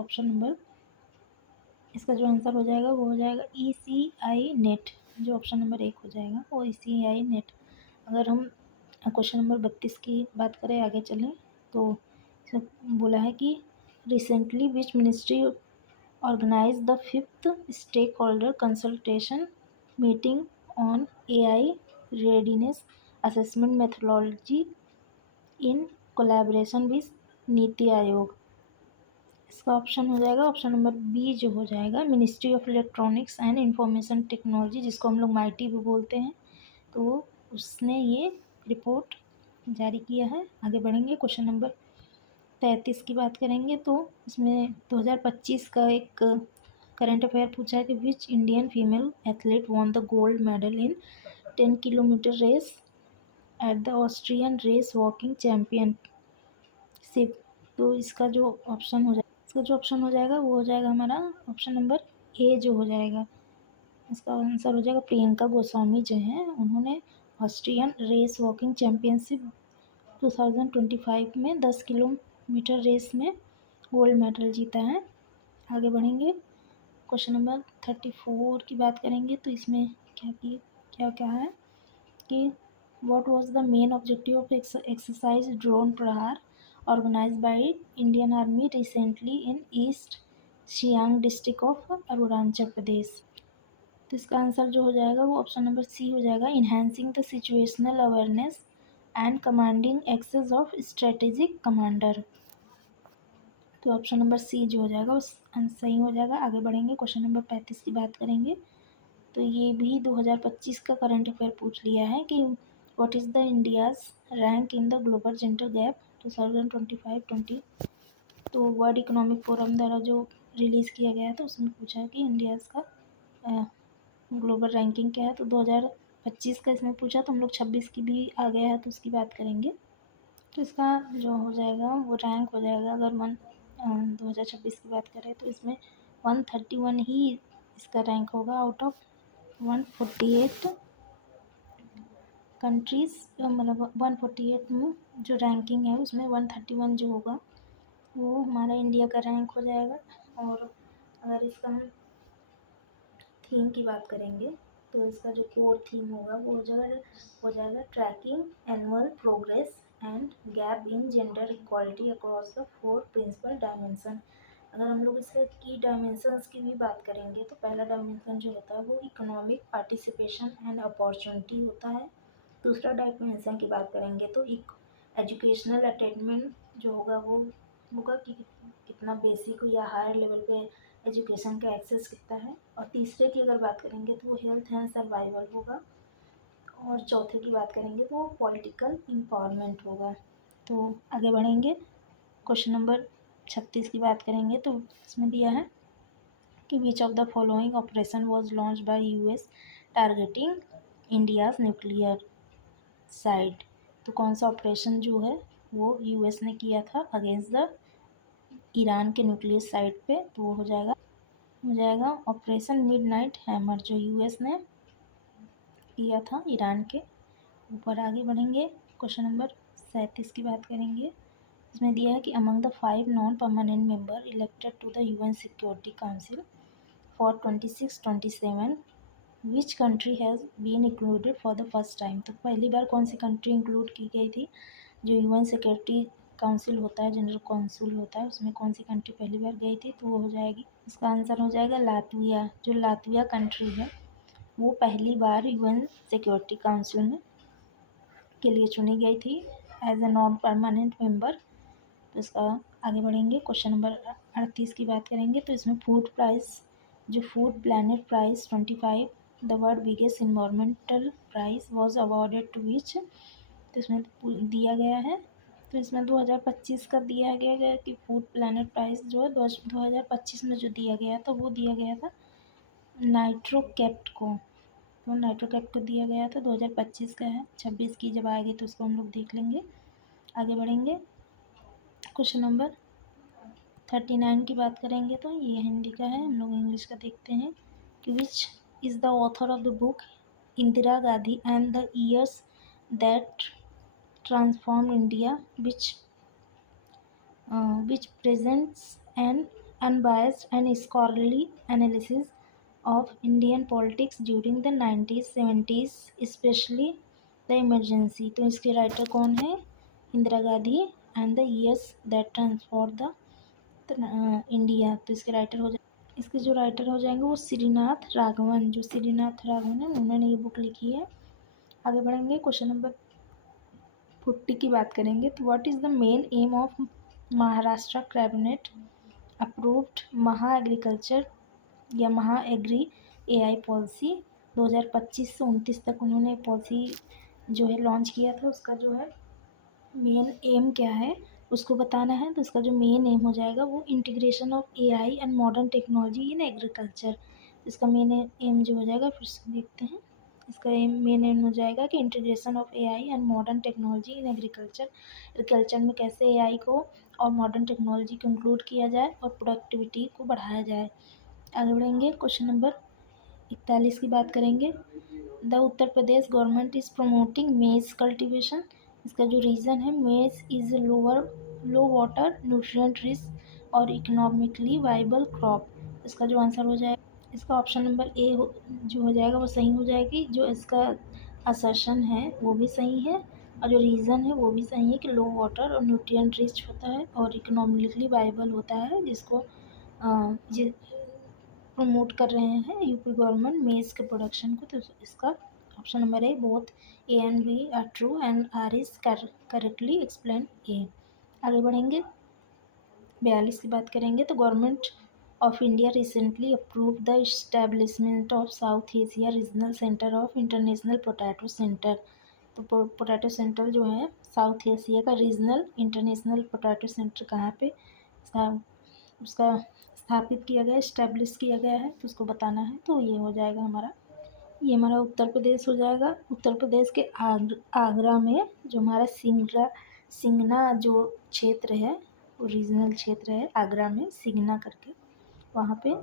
आंसर हो जाएगा वो हो जाएगा ECI नेट। जो ऑप्शन नंबर 1 हो जाएगा वो ECI नेट। अगर हम क्वेश्चन नंबर 32 की बात करें, आगे चलें, तो इसमें बोला है कि recently which ministry organise the 5th stake holder consultation meeting on AI readiness assessment methodology in collaboration with NITI Aayog. इसका ऑप्शन हो जाएगा ऑप्शन नंबर बी जो हो जाएगा ministry of electronics and information technology, जिसको हम लोग माइटी भी बोलते हैं। तो उसने ये रिपोर्ट जारी किया है। आगे बढ़ेंगे, क्वेश्चन नंबर 33 की बात करेंगे। तो इसमें 2025 का एक करंट अफेयर पूछा है कि which Indian female athlete won the gold medal in 10 kilometre race at the Austrian race walking championship. तो इसका जो ऑप्शन हो जाएगा वो हो जाएगा हमारा ऑप्शन नंबर ए जो हो जाएगा। इसका आंसर हो जाएगा प्रियंका गोस्वामी जो है, उन्होंने ऑस्ट्रियन रेस वॉकिंग चैम्पियनशिप 2025 में 10 किलोमीटर रेस में गोल्ड मेडल जीता है। आगे बढ़ेंगे, क्वेश्चन नंबर 34 की बात करेंगे। तो इसमें क्या है कि what was the main objective of exercise drone Prahar organised by Indian Army recently in East Siang district of Arunachal Pradesh. तो इसका आंसर जो हो जाएगा वो ऑप्शन नंबर सी हो जाएगा enhancing the situational awareness and commanding access of strategic commander. तो ऑप्शन नंबर सी जो हो जाएगा उस सही हो जाएगा। आगे बढ़ेंगे, क्वेश्चन नंबर 35 की बात करेंगे। तो ये भी 2025 का करंट अफेयर पूछ लिया है कि what is the India's rank in the global gender gap 2025-20। तो वर्ल्ड इकोनॉमिक फोरम द्वारा जो रिलीज़ किया गया था उसमें पूछा है कि इंडियाज़ का ग्लोबल रैंकिंग क्या है। तो 2025 का इसमें पूछा, तो हम लोग 26 की भी आ गया है तो उसकी बात करेंगे। तो इसका जो हो जाएगा वो रैंक हो जाएगा, अगर 2026 की बात करें तो इसमें 131 ही इसका रैंक होगा आउट ऑफ 148 कंट्रीज़। मतलब 148 में जो रैंकिंग है उसमें 131 जो होगा वो हमारा इंडिया का रैंक हो जाएगा। और अगर इसका हम थीम की बात करेंगे तो इसका जो कोर थीम होगा वो हो जाएगा tracking annual progress and gap in gender equality across the 4 principle dimension. अगर हम लोग इसके की डायमेंशंस की भी बात करेंगे तो पहला डायमेंशन जो होता है वो इकोनॉमिक पार्टिसिपेशन एंड अपॉर्चुनिटी होता है। दूसरा डायमेंशन की बात करेंगे तो एजुकेशनल अटेनमेंट जो होगा वो होगा कि कितना बेसिक या हायर लेवल पे एजुकेशन का एक्सेस कितना है। और तीसरे की अगर बात करेंगे तो वो हेल्थ एंड सर्वाइवल होगा। और चौथे की बात करेंगे तो वो पॉलिटिकल एम्पावरमेंट होगा। तो आगे बढ़ेंगे, क्वेश्चन नंबर 36 की बात करेंगे। तो इसमें दिया है कि विच of the following operation was launch by US targeting India's nuclear site. तो कौन सा ऑपरेशन जो है वो यूएस ने किया था अगेंस्ट द ईरान के न्यूक्लियर साइट पे। तो वो हो जाएगा ऑपरेशन मिडनाइट हैमर जो यूएस ने किया था ईरान के ऊपर। आगे बढ़ेंगे, क्वेश्चन नंबर 37 की बात करेंगे। इसमें दिया है कि among the 5 non permanent member elected to the UN security council for 26-27 which country has been included for the first time. तो पहली बार कौन सी कंट्री इंक्लूड की गई थी। जो यूएन सिक्योरिटी काउंसिल होता है, जनरल काउंसिल होता है, उसमें कौन सी कंट्री पहली बार गई थी। तो वो हो जाएगी, इसका आंसर हो जाएगा लातविया। जो लातविया कंट्री है वो पहली बार यूएन सिक्योरिटी काउंसिल में के लिए चुनी गई थी as a non permanent member. तो इसका आगे बढ़ेंगे, क्वेश्चन नंबर 38 की बात करेंगे। तो इसमें फूड प्राइस जो food planet prize 25 the world biggest environmental prize was awarded to which. तो इसमें दिया गया है, तो इसमें 2025 का दिया गया कि फूड प्लानट प्राइस जो है 2025 में जो दिया गया था वो दिया गया था नाइट्रोकैप्ट को। तो नाइट्रोकैप्ट को दिया गया था 2025 का है। 26 की जब आएगी तो उसको हम लोग देख लेंगे। आगे बढ़ेंगे, क्वेश्चन नंबर 39 की बात करेंगे। तो ये हिंदी का है, हम लोग इंग्लिश का देखते हैं कि which is the author of the book Indira Gandhi and the years that transform India which presents an unbiased and scholarly analysis of Indian politics during the 90s, 70s, especially the emergency। तो इसके राइटर कौन है, Indira Gandhi and the years that transform the India. तो इसके जो राइटर हो जाएंगे वो श्रीनाथ राघवन। जो श्रीनाथ राघवन है उन्होंने ये बुक लिखी है। आगे बढ़ेंगे, क्वेश्चन नंबर 40 की बात करेंगे तो what is the main M of Maharashtra cabinet approved महा एग्रीकल्चर या महा एग्री एआई पॉलिसी 2025 से 29 तक उन्होंने पॉलिसी जो है लॉन्च किया था। उसका जो है मेन एम क्या है उसको बताना है। तो इसका जो मेन एम हो जाएगा वो integration of AI and modern technology in agriculture. इसका मेन एम जो हो जाएगा फिर से देखते हैं। इसका मेन एम हो जाएगा कि integration of AI and modern technology in agriculture. Agriculture में कैसे एआई को और मॉडर्न टेक्नोलॉजी को इंक्लूड किया जाए और प्रोडक्टिविटी को बढ़ाया जाए। आगे बढ़ेंगे, क्वेश्चन नंबर 41 की बात करेंगे। The Uttar Pradesh government is promoting मेज कल्टीवेशन। इसका जो रीज़न है, मेज is low water nutrient rich और इकोनॉमिकली वाइबल क्रॉप। इसका जो आंसर हो जाएगा, इसका ऑप्शन नंबर ए जो हो जाएगा वो सही हो जाएगी। जो इसका असर्शन है वो भी सही है और जो रीज़न है वो भी सही है कि लो वाटर और न्यूट्रिएंट रिच होता है और इकोनॉमिकली वाइबल होता है, जिसको प्रमोट कर रहे हैं यूपी गवर्नमेंट मेज के प्रोडक्शन को। तो इसका option number A, both A and B are true and R is correctly explain A. आगे बढ़ेंगे, 42 की बात करेंगे तो government of India recently approve the establishment of South Asia regional centre of international potato centre. तो पोटैटो सेंटर जो है साउथ एशिया का रीजनल इंटरनेशनल पोटैटो सेंटर कहाँ पे उसका स्थापित किया गया, इस्टेब्लिश किया गया है, तो उसको बताना है। तो ये हो जाएगा हमारा, ये हमारा उत्तर प्रदेश हो जाएगा। उत्तर प्रदेश के आगरा में जो हमारा सिंगना जो क्षेत्र है वो रीजनल क्षेत्र है आगरा में, सिंगना करके, वहाँ पे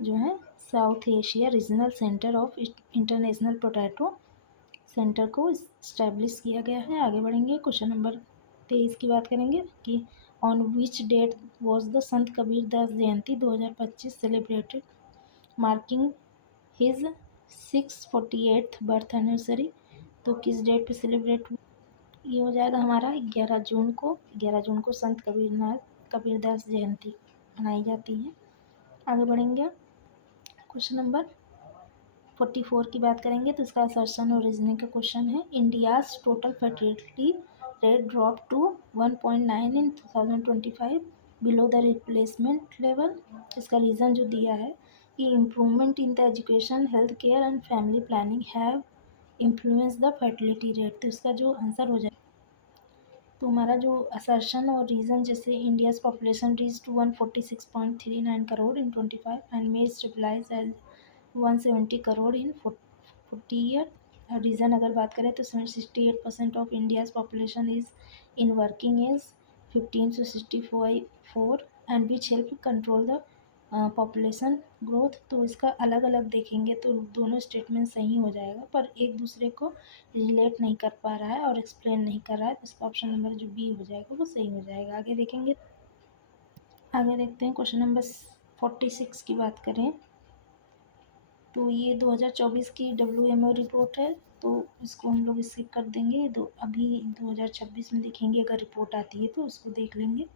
जो है South Asia regional centre of international potato centre को इस्टेब्लिश किया गया है। आगे बढ़ेंगे, क्वेश्चन नंबर 23 की बात करेंगे कि on which date was the Sant Kabir Das Jayanti 2025 celebrated marking his 648th birth anniversary. तो किस डेट पे सेलिब्रेट, ये हो जाएगा हमारा 11 जून को। 11 जून को संत कबीरदास जयंती मनाई जाती है। आगे बढ़ेंगे, क्वेश्चन नंबर 44 की बात करेंगे तो इसका असर्शन और रीजनिंग का क्वेश्चन है। India's total fertility rate drop to 1.9 in 2025 below the replacement level. इसका रीज़न जो दिया है कि improvement in the education health care and family planning have influence the fertility rate. तो इसका जो आंसर हो जाए, तो हमारा जो असर्शन और रीज़न, जैसे India's population reach to 146.39 crore in 25 and may stabilise as 170 crore in 40 year. Reason अगर बात करें तो 68% of India's population is in working age 15 to 64 and which help control the population growth. तो इसका अलग अलग देखेंगे तो दोनों स्टेटमेंट सही हो जाएगा, पर एक दूसरे को रिलेट नहीं कर पा रहा है और एक्सप्लेन नहीं कर रहा है। तो इसका ऑप्शन नंबर जो बी हो जाएगा वो सही हो जाएगा। आगे देखेंगे, आगे देखते हैं क्वेश्चन नंबर 46 की बात करें तो ये 2024 की WMO रिपोर्ट है, तो इसको हम लोग स्किप कर देंगे। अभी 2026 में देखेंगे, अगर रिपोर्ट आती है तो उसको देख लेंगे।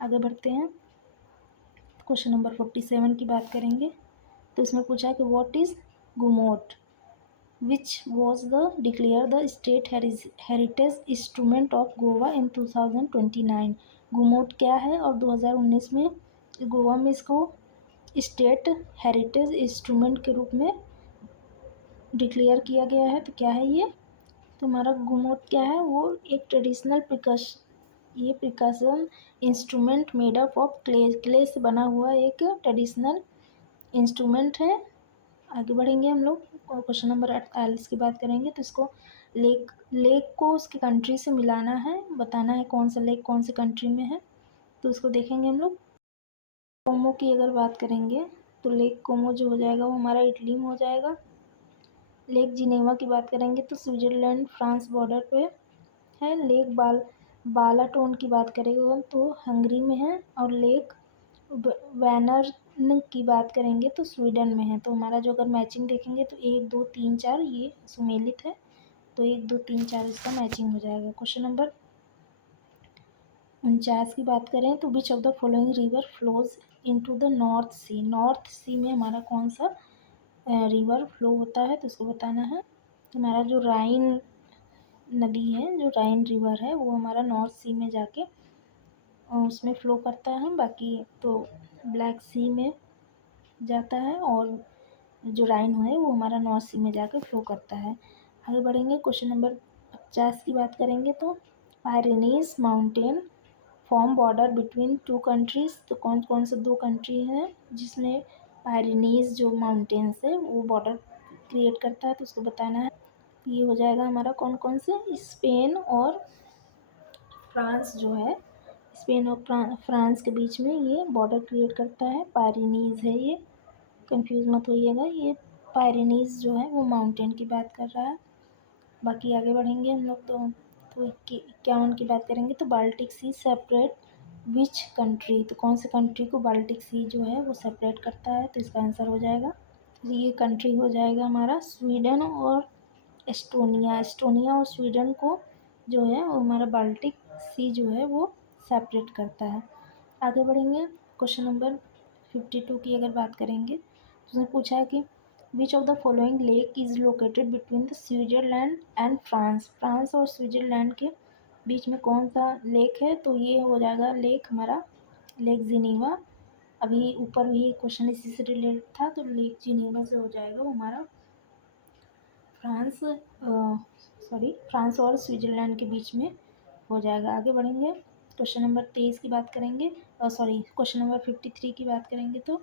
आगे बढ़ते हैं, क्वेश्चन नंबर 47 की बात करेंगे तो इसमें पूछा कि what is Ghumat which was the declare the state heritage instrument of Goa in 2029। Ghumat क्या है और 2019 में गोवा में इसको स्टेट हेरिटेज इंस्ट्रूमेंट के रूप में डिक्लेयर किया गया है। तो क्या है ये, तो हमारा गुमोट क्या है, वो एक traditional precaution instrument made up of clay से बना हुआ एक ट्रेडिशनल इंस्ट्रूमेंट है। आगे बढ़ेंगे हम लोग, क्वेश्चन नंबर 48 की बात करेंगे तो इसको लेक को उसकी कंट्री से मिलाना है, बताना है कौन सा लेक कौन सी कंट्री में है। तो उसको देखेंगे हम लोग। कोमो की अगर बात करेंगे तो लेक कोमो जो हो जाएगा वो हमारा इटली में हो जाएगा। लेक जिनेवा की बात करेंगे तो स्विट्ज़रलैंड फ्रांस बॉर्डर पे है। लेक बालाटोन की बात करेंगे तो हंगरी में है। और लेक वैनर्न की बात करेंगे तो स्वीडन में है। तो हमारा जो अगर मैचिंग देखेंगे तो 1 2 3 4 ये सुमेलित है, तो 1 2 3 4 इसका मैचिंग हो जाएगा। क्वेश्चन नंबर 49 की बात करें तो which of the following river flows into the North Sea. North Sea में हमारा कौन सा रिवर फ्लो होता है, तो उसको बताना है। तो हमारा जो राइन नदी है जो राइन रिवर है वो हमारा नॉर्थ सी में जाके उसमें फ़्लो करता है, बाकी तो ब्लैक सी में जाता है, और जो राइन है वो हमारा नॉर्थ सी में जाकर फ़्लो करता है। आगे बढ़ेंगे, क्वेश्चन नंबर 50 की बात करेंगे तो Pyrenees mountain form border between two countries. तो कौन कौन से दो कंट्री हैं जिसमें पायरेनीज जो माउंटेन्स है वो बॉर्डर क्रिएट करता है, तो उसको बताना है। ये हो जाएगा हमारा कौन कौन से, स्पेन और फ्रांस जो है, स्पेन और फ्रांस के बीच में ये बॉर्डर क्रिएट करता है, पायरेनीज है ये, कंफ्यूज मत होइएगा, ये पायरेनीज जो है वो माउंटेन की बात कर रहा है। बाकी आगे बढ़ेंगे हम लोग तो 51 की बात करेंगे तो Baltic sea separate which country. तो कौन से कंट्री को बाल्टिक सी जो है वो सेपरेट करता है, तो इसका आंसर हो जाएगा, तो ये कंट्री हो जाएगा हमारा स्वीडन और एस्टोनिया। एस्टोनिया और स्वीडन को जो है वो हमारा बाल्टिक सी जो है वो सेपरेट करता है। आगे बढ़ेंगे, क्वेश्चन नंबर 52 की अगर बात करेंगे तो उसने पूछा है कि विच of the following lake is located between the Switzerland and France. France और स्विट्ज़रलैंड के बीच में कौन सा लेक है, तो ये हो जाएगा लेक हमारा लेक जिनीवा। अभी ऊपर भी क्वेश्चन इसी से रिलेटेड था, तो लेक जिनीवा से हो जाएगा वो हमारा फ्रांस और स्विट्ज़रलैंड के बीच में हो जाएगा। आगे बढ़ेंगे, क्वेश्चन नंबर 23 की बात करेंगे, क्वेश्चन नंबर 53 की बात करेंगे तो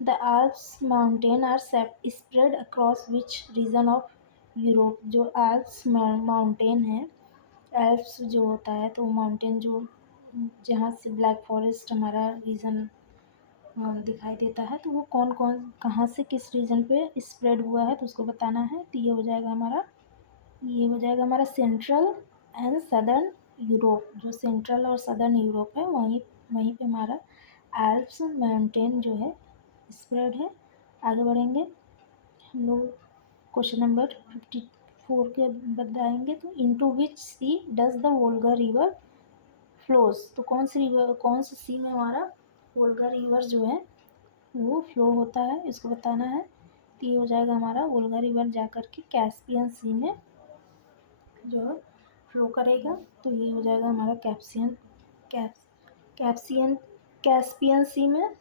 the Alps mountain are spread across which region of Europe. जो आल्प्स माउंटेन है, एल्प्स जो होता है तो माउंटेन जो जहाँ से ब्लैक फॉरेस्ट हमारा रीजन दिखाई देता है, तो वो कौन कौन कहाँ से किस रीजन पे स्प्रेड हुआ है, तो उसको बताना है। तो ये हो जाएगा हमारा सेंट्रल एंड सदर्न यूरोप। जो सेंट्रल और सदर्न यूरोप है वहीं वहीं पे हमारा एल्प्स माउंटेन जो है स्प्रेड है। आगे बढ़ेंगे हम लोग, क्वेश्चन नंबर 54 के बताएंगे तो into which sea does the Volga river flows. तो कौन सी रिवर, कौन सी सी में हमारा वोल्गा रिवर जो है वो फ्लो होता है, इसको बताना है। तो ये हो जाएगा हमारा वोल्गा रिवर जाकर के कैस्पियन सी में जो फ्लो करेगा, तो ये हो जाएगा हमारा कैप्सियन कैस्पियन सी में,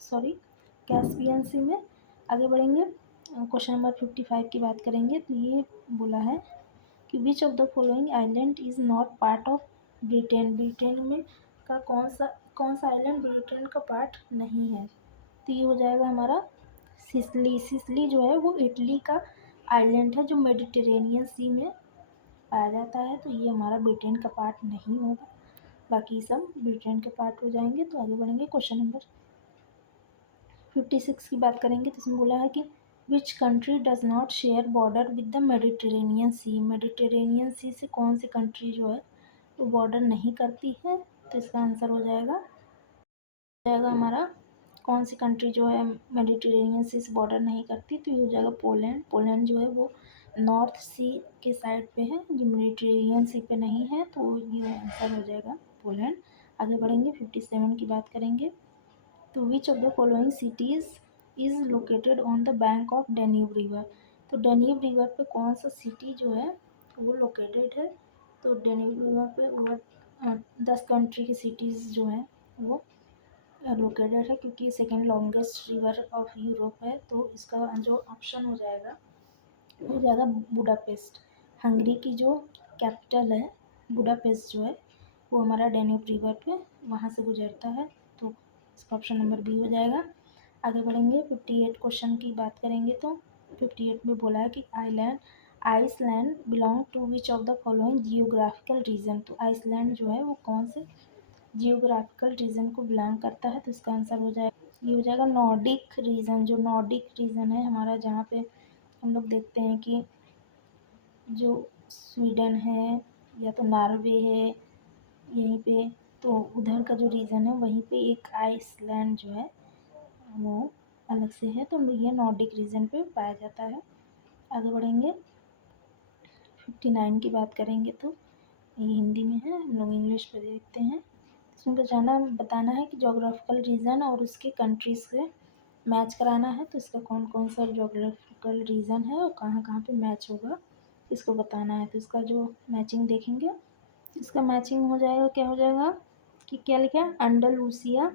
कैस्पियन सी में। आगे बढ़ेंगे, क्वेश्चन नंबर 55 की बात करेंगे तो ये बोला है कि विच of the following island is not part of Britain. Britain में का कौन सा आइलैंड ब्रिटेन का पार्ट नहीं है, तो ये हो जाएगा हमारा सिसली। सिसली जो है वो इटली का आइलैंड है जो मेडिटेरेनियन सी में पाया जाता है, तो ये हमारा ब्रिटेन का पार्ट नहीं होगा, बाकी सब ब्रिटेन के पार्ट हो जाएंगे। तो आगे बढ़ेंगे, क्वेश्चन नंबर 56 की बात करेंगे तो इसमें बोला है कि which country does not share border with the Mediterranean Sea. Mediterranean Sea से कौन सी कंट्री जो है वो बॉर्डर नहीं करती है, तो इसका आंसर हो जाएगा हमारा कौन सी कंट्री जो है मेडिटेरेनियन सी से बॉर्डर नहीं करती, तो ये हो जाएगा पोलैंड। पोलैंड जो है वो नॉर्थ सी के साइड पे है, जो मेडिटेरेनियन सी पे नहीं है, तो ये आंसर हो जाएगा पोलैंड। आगे बढ़ेंगे, 57 की बात करेंगे तो which of the following cities is located on the bank of Danube river. तो डेन्यूब रिवर पे कौन सा सिटी जो है वो लोकेटेड है, तो डेन्यूब रिवर पे वो 10 कंट्री की सिटीज़ जो हैं वो लोकेटेड है, क्योंकि second longest river of Europe है, तो इसका जो ऑप्शन हो जाएगा वो हो जाएगा बुडापेस्ट। हंगरी की जो कैपिटल है बुडापेस्ट जो है वो हमारा डेन्यूब रिवर पे वहाँ से गुजरता है, तो इसका ऑप्शन नंबर बी हो जाएगा। आगे बढ़ेंगे, 58 क्वेश्चन की बात करेंगे तो 58 में बोला है कि Iceland belong to which of the following geographical region. तो आइसलैंड जो है वो कौन से जियोग्राफिकल रीजन को बिलोंग करता है, तो इसका आंसर हो जाएगा, ये हो जाएगा नॉर्डिक रीजन। जो नॉर्डिक रीजन है हमारा, जहाँ पे हम लोग देखते हैं कि जो स्वीडन है या तो नॉर्वे है यहीं पे, तो उधर का जो रीजन है वहीं पे एक आइसलैंड जो है वो अलग से है, तो ये नॉर्डिक रीजन पे पाया जाता है। आगे बढ़ेंगे, 59 की बात करेंगे तो ये हिंदी में है, हम लोग इंग्लिश पे देखते हैं। इसमें बताना है कि जोग्राफिकल रीजन और उसके कंट्रीज से मैच कराना है, तो इसका कौन कौन सा जोग्राफिकल रीजन है और कहाँ कहाँ पे मैच होगा, इसको बताना है। तो इसका जो मैचिंग देखेंगे, इसका मैचिंग हो जाएगा, क्या हो जाएगा कि क्या लिखा है, अंडलूसिया।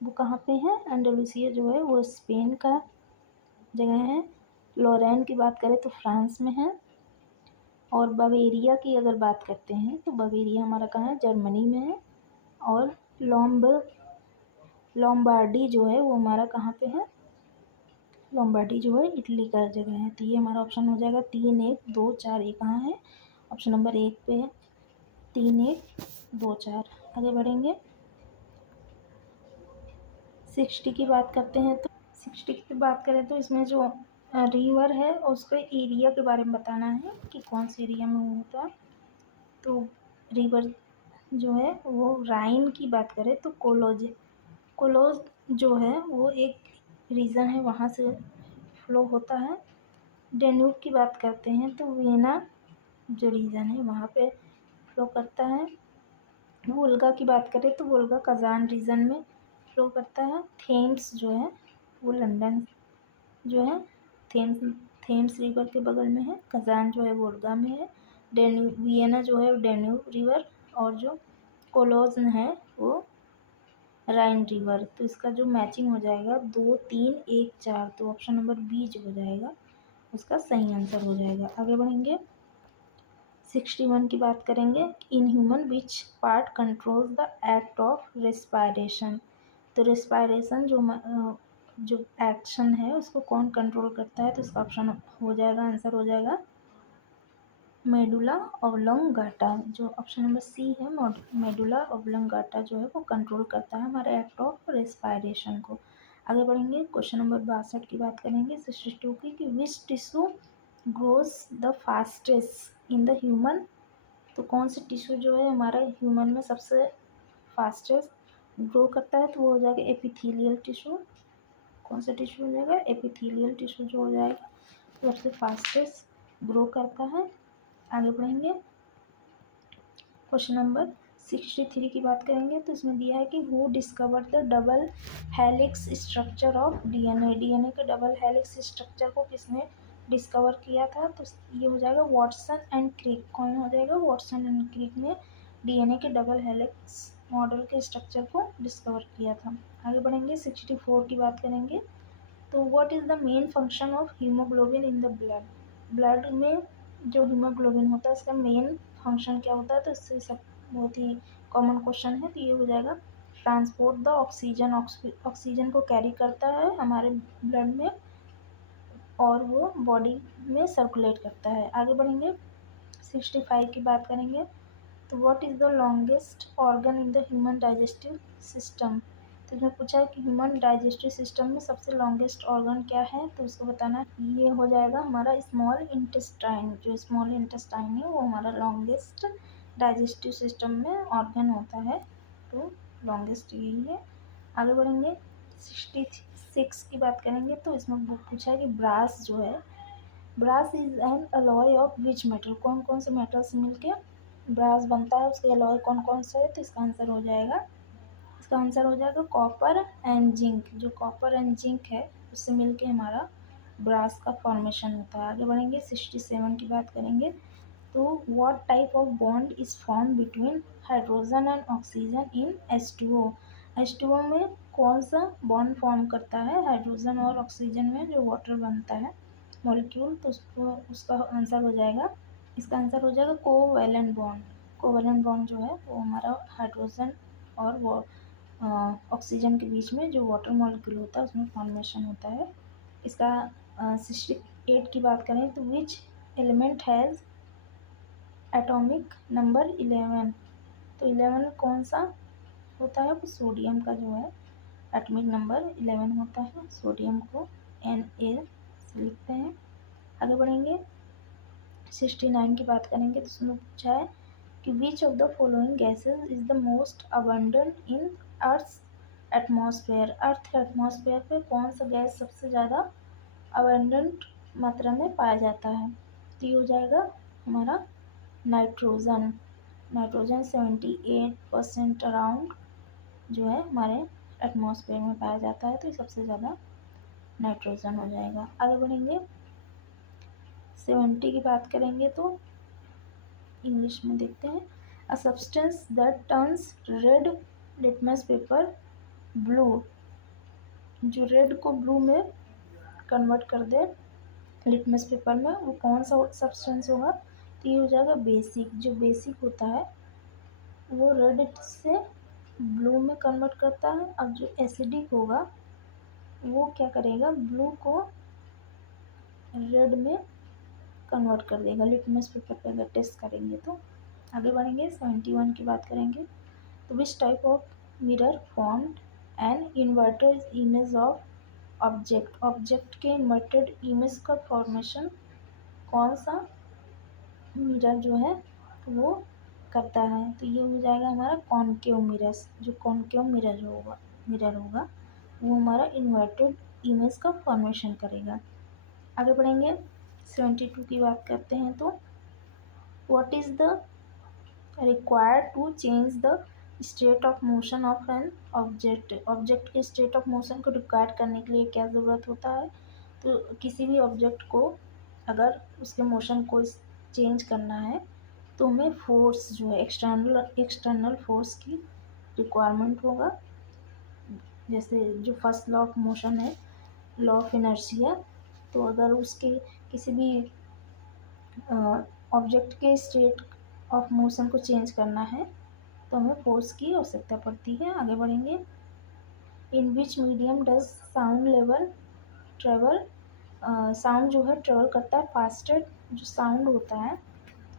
वो कहाँ पे है, अंडलूसिया जो है वो स्पेन का जगह है। लॉरेन की बात करें तो फ्रांस में है। और बवेरिया की अगर बात करते हैं तो बवेरिया हमारा कहाँ है, जर्मनी में है। और लोम्बार्डी जो है वो हमारा कहाँ पे है, लोम्बार्डी जो है इटली का जगह है। तो ये हमारा ऑप्शन हो जाएगा 3, 1, 2, 4। ये कहाँ है, ऑप्शन नंबर 1 पे है, 3, 1, 2, 4। आगे बढ़ेंगे, 60 की बात करते हैं। तो 60 की बात करें तो इसमें जो रिवर है उसके एरिया के बारे में बताना है कि कौन से एरिया में वो होता है। तो रिवर जो है वो राइन की बात करें तो कोलोज जो है वो एक रीजन है, वहाँ से फ्लो होता है। डेन्यूब की बात करते हैं तो वेना जो रीजन है वहाँ पे फ्लो करता है। वोल्गा की बात करें तो वोल्गा कजान रीजन में फ्लो करता है। थेम्स जो है वो लंदन जो है, थेम्स थेम्स रिवर के बगल में है। कजान जो है वोल्गा में है। डेन्यूब वियना जो है डेन्यूब रिवर। और जो कोलोन है वो राइन रिवर। तो इसका जो मैचिंग हो जाएगा 2, 3, 1, 4। तो ऑप्शन नंबर बी जो हो जाएगा उसका सही आंसर हो जाएगा। आगे बढ़ेंगे, 61 की बात करेंगे। In human which part controls the act of respiration. तो रेस्पायरेशन जो एक्शन है उसको कौन कंट्रोल करता है, तो इसका ऑप्शन हो जाएगा, आंसर हो जाएगा मेडुला ऑब्लोंगाटा। जो ऑप्शन नंबर सी है, मेडुला ऑब्लोंगाटा जो है वो कंट्रोल करता है हमारे एक्ट ऑफ रेस्पायरेशन को। आगे बढ़ेंगे, क्वेश्चन नंबर 62 की बात करेंगे, 62 की कि which tissue grows the fastest in the human. तो कौन सा टिश्यू जो है हमारा ह्यूमन में सबसे फास्टेस्ट ग्रो करता है, तो वो हो जाएगा एपिथेलियल टिश्यू। कौन सा टिश्यू हो जाएगा, एपिथेलियल टिश्यू जो हो जाएगा सबसे फास्टेस्ट ग्रो करता है। आगे बढ़ेंगे, क्वेश्चन नंबर 63 की बात करेंगे। तो इसमें दिया है कि who discover the double helix structure of DNA. DNA के डबल हेलिक्स स्ट्रक्चर को किसने डिस्कवर किया था, तो ये हो जाएगा वॉटसन एंड क्रिक। कौन हो जाएगा, वॉटसन एंड क्रिक ने डीएनए के डबल हेलिक्स मॉडल के स्ट्रक्चर को डिस्कवर किया था। आगे बढ़ेंगे, 64 की बात करेंगे। तो what is the main function of haemoglobin in the blood. Blood में जो हीमोग्लोबिन होता है इसका मेन फंक्शन क्या होता है, तो इससे सब बहुत ही कॉमन क्वेश्चन है। तो ये हो जाएगा ट्रांसपोर्ट द ऑक्सीजन। ऑक्सीजन को कैरी करता है हमारे ब्लड में और वो बॉडी में सर्कुलेट करता है। आगे बढ़ेंगे, 65 की बात करेंगे। तो what is the longest organ in the human digestive system. तो इसमें पूछा है कि ह्यूमन डाइजेस्टिव सिस्टम में सबसे लॉन्गेस्ट ऑर्गन क्या है, तो उसको बताना है। ये हो जाएगा हमारा स्मॉल इंटेस्टाइन। जो स्मॉल इंटेस्टाइन है वो हमारा लॉन्गेस्ट डाइजेस्टिव सिस्टम में ऑर्गन होता है। तो लॉन्गेस्ट यही है। आगे बढ़ेंगे, 66 की बात करेंगे। तो इसमें पूछा है कि ब्रास जो है, brass is an alloy of which metal. कौन कौन से मेटल से मिलके ब्रास बनता है, उसके अलॉय कौन कौन से है, तो इसका आंसर हो जाएगा, इसका आंसर हो जाएगा कॉपर एंड जिंक। जो कॉपर एंड जिंक है उससे मिलके हमारा ब्रास का फॉर्मेशन होता है। आगे बढ़ेंगे, 67 की बात करेंगे। तो what type of bond is form between hydrogen and oxygen in H2O। H2O में कौन सा बॉन्ड फॉर्म करता है हाइड्रोजन और ऑक्सीजन में जो वाटर बनता है मॉलिक्यूल, तो उसको उसका आंसर हो जाएगा, इसका आंसर हो जाएगा कोवैलेंट बॉन्ड। कोवैलेंट बॉन्ड जो है वो हमारा हाइड्रोजन और वो ऑक्सीजन के बीच में जो वाटर मॉलिक्यूल होता है उसमें फॉर्मेशन होता है। इसका 68 की बात करें तो which element has atomic number 11। तो 11 कौन सा होता है, वो सोडियम का जो है एटॉमिक नंबर 11 होता है। सोडियम को Na से लिखते हैं। आगे बढ़ेंगे, 69 की बात करेंगे। तो उसमें पूछा है कि विच of the following gases is the most abundant in earth atmosphere. Earth atmosphere पे कौन सा गैस सबसे ज़्यादा अबंडेंट मात्रा में पाया जाता है, तो ये हो जाएगा हमारा नाइट्रोजन। नाइट्रोजन 78% अराउंड जो है हमारे एटमॉस्फेयर में पाया जाता है, तो ये सबसे ज़्यादा नाइट्रोजन हो जाएगा। आगे बढ़ेंगे, 70 की बात करेंगे तो इंग्लिश में देखते हैं। A substance that turns red litmus paper blue, जो रेड को ब्लू में कन्वर्ट कर दे लिटमस पेपर में, वो कौन सा सब्सटेंस होगा? तो ये हो जाएगा बेसिक। जो बेसिक होता है वो रेड से ब्लू में कन्वर्ट करता है। अब जो एसिडिक होगा वो क्या करेगा? ब्लू को रेड में कन्वर्ट कर देगा लिटमस पेपर पे अगर टेस्ट करेंगे तो। आगे बढ़ेंगे, 71 की बात करेंगे। तो which type of mirror formed an inverted image of object, object के इन्वर्टेड इमेज का फॉर्मेशन कौन सा मिरर जो है वो करता है? तो ये हो जाएगा हमारा कॉनकेव मिरर्स। जो कॉनकेव मिरर होगा वो हमारा इन्वर्टेड इमेज का फॉर्मेशन करेगा। आगे बढ़ेंगे, 72 की बात करते हैं। तो what is the required to change the state of motion of an object, object के स्टेट ऑफ मोशन को रिक्वायर्ड करने के लिए क्या ज़रूरत होता है? तो किसी भी ऑब्जेक्ट को अगर उसके मोशन को चेंज करना है तो हमें फोर्स जो है एक्सटर्नल फोर्स की रिक्वायरमेंट होगा। जैसे जो फर्स्ट लॉ ऑफ मोशन है, लॉ ऑफ इनर्शिया, तो अगर उसके किसी भी ऑब्जेक्ट के स्टेट ऑफ मोशन को चेंज करना है तो हमें फोर्स की आवश्यकता पड़ती है। आगे बढ़ेंगे, in which medium does sound level travel, sound जो है ट्रेवल करता है फास्टर, जो साउंड होता है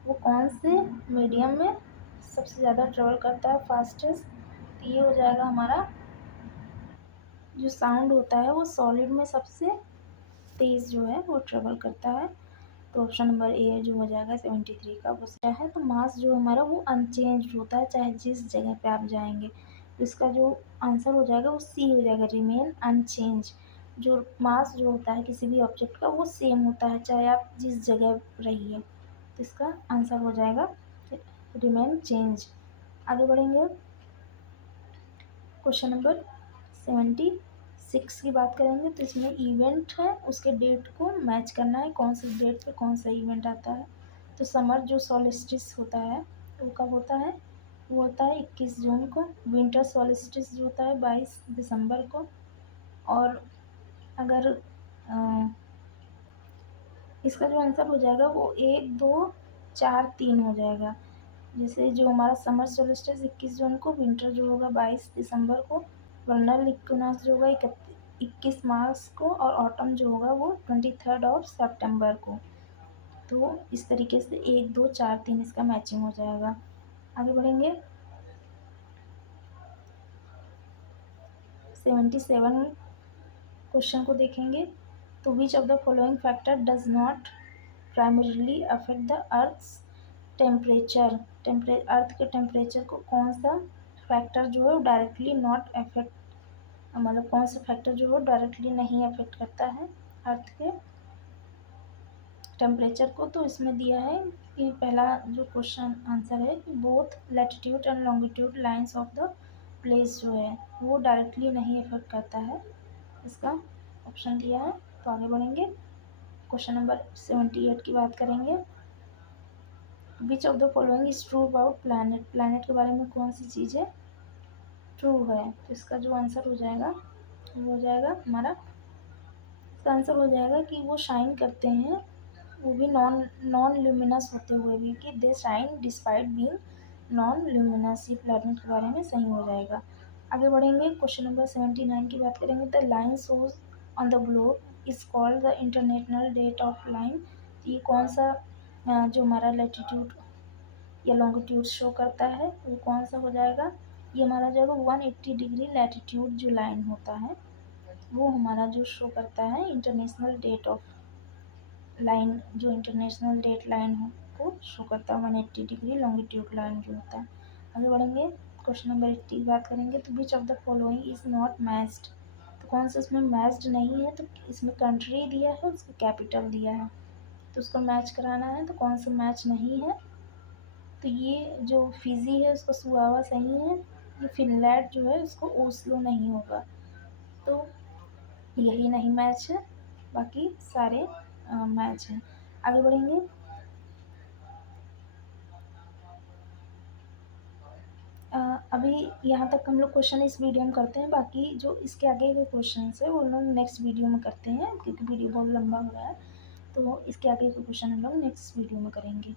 वो कौन से मीडियम में सबसे ज़्यादा ट्रेवल करता है फास्टेस्ट? तो ये हो जाएगा हमारा, जो साउंड होता है वो सॉलिड में सबसे तेज़ जो है वो ट्रेवल करता है। तो ऑप्शन नंबर ए जो हो जाएगा 73 का वो सही है। तो मास जो हमारा वो अनचेंज होता है चाहे जिस जगह पे आप जाएंगे। तो इसका जो आंसर हो जाएगा वो सी हो जाएगा, रिमेन अनचेंज। जो मास जो होता है किसी भी ऑब्जेक्ट का वो सेम होता है चाहे आप जिस जगह रहिए। तो इसका आंसर हो जाएगा रिमेन चेंज। आगे बढ़ेंगे, क्वेश्चन नंबर 76 की बात करेंगे। तो इसमें इवेंट है, उसके डेट को मैच करना है, कौन से डेट पे कौन सा इवेंट आता है। तो समर जो सॉलिस्टिस होता है वो कब होता है? वो होता है 21 जून को। विंटर सॉलिस्टिस जो होता है 22 दिसंबर को। और अगर इसका जो आंसर हो जाएगा वो 1, 2, 4, 3 हो जाएगा। जैसे जो हमारा समर सोलिस्टिस 21 जून को, विंटर जो होगा 22 दिसंबर को, वल्नर इक्विनॉक्स जो होगा 21 मार्च को, और ऑटम जो होगा वो 23 ऑफ सितंबर को। तो इस तरीके से 1, 2, 4, 3 इसका मैचिंग हो जाएगा। आगे बढ़ेंगे, 77 क्वेश्चन को देखेंगे। तो which of the following factor does not primarily affect the earth's temperature, earth के टेम्परेचर को कौन सा फैक्टर जो है डायरेक्टली नॉट अफेक्ट, मतलब कौन सा फैक्टर जो है डायरेक्टली नहीं अफेक्ट करता है अर्थ के टेम्परेचर को? तो इसमें दिया है कि पहला जो क्वेश्चन आंसर है कि both latitude and longitude lines of the place जो है वो डायरेक्टली नहीं अफेक्ट करता है, इसका ऑप्शन दिया है। तो आगे बढ़ेंगे, क्वेश्चन नंबर 78 की बात करेंगे। विच of the following is true about planet, planet के बारे में कौन सी चीज़ है ट्रू है? तो इसका जो आंसर हो जाएगा वो हो जाएगा हमारा, इसका आंसर हो जाएगा कि वो शाइन करते हैं, वो भी नॉन ल्यूमिनस होते हुए भी, कि they shine despite being non luminous. ये प्लैनेट के बारे में सही हो जाएगा। आगे बढ़ेंगे, क्वेश्चन नंबर 79 की बात करेंगे। The line shows on the globe is called the international date of line. ये कौन सा जो हमारा लैटिट्यूड या लॉन्गिट्यूड शो करता है वो कौन सा हो जाएगा? ये हमारा जो है 180 डिग्री लैटिट्यूड जो लाइन होता है वो हमारा जो शो करता है इंटरनेशनल डेट ऑफ लाइन, जो इंटरनेशनल डेट लाइन हो को शो करता है 180 डिग्री लॉन्गिट्यूड लाइन जो होता है। आगे बढ़ेंगे, क्वेश्चन नंबर 80 की बात करेंगे। तो which of the following is not matched, तो कौन सा इसमें मैच्ड नहीं है? तो इसमें कंट्री दिया है, उसका कैपिटल दिया है, तो उसको मैच कराना है। तो कौन सा मैच नहीं है? तो ये जो फिजी है उसको सुआवा सही है, ये फिनलैंड जो है उसको ओस्लो नहीं होगा। तो यही नहीं मैच है, बाकी सारे मैच हैं। आगे बढ़ेंगे। अभी यहाँ तक हम लोग क्वेश्चन इस वीडियो में करते हैं, बाकी जो इसके आगे के क्वेश्चन है वो लोग नेक्स्ट वीडियो में करते हैं, क्योंकि वीडियो बहुत लंबा हो रहा है, तो इसके आगे के क्वेश्चन हम लोग नेक्स्ट वीडियो में करेंगे।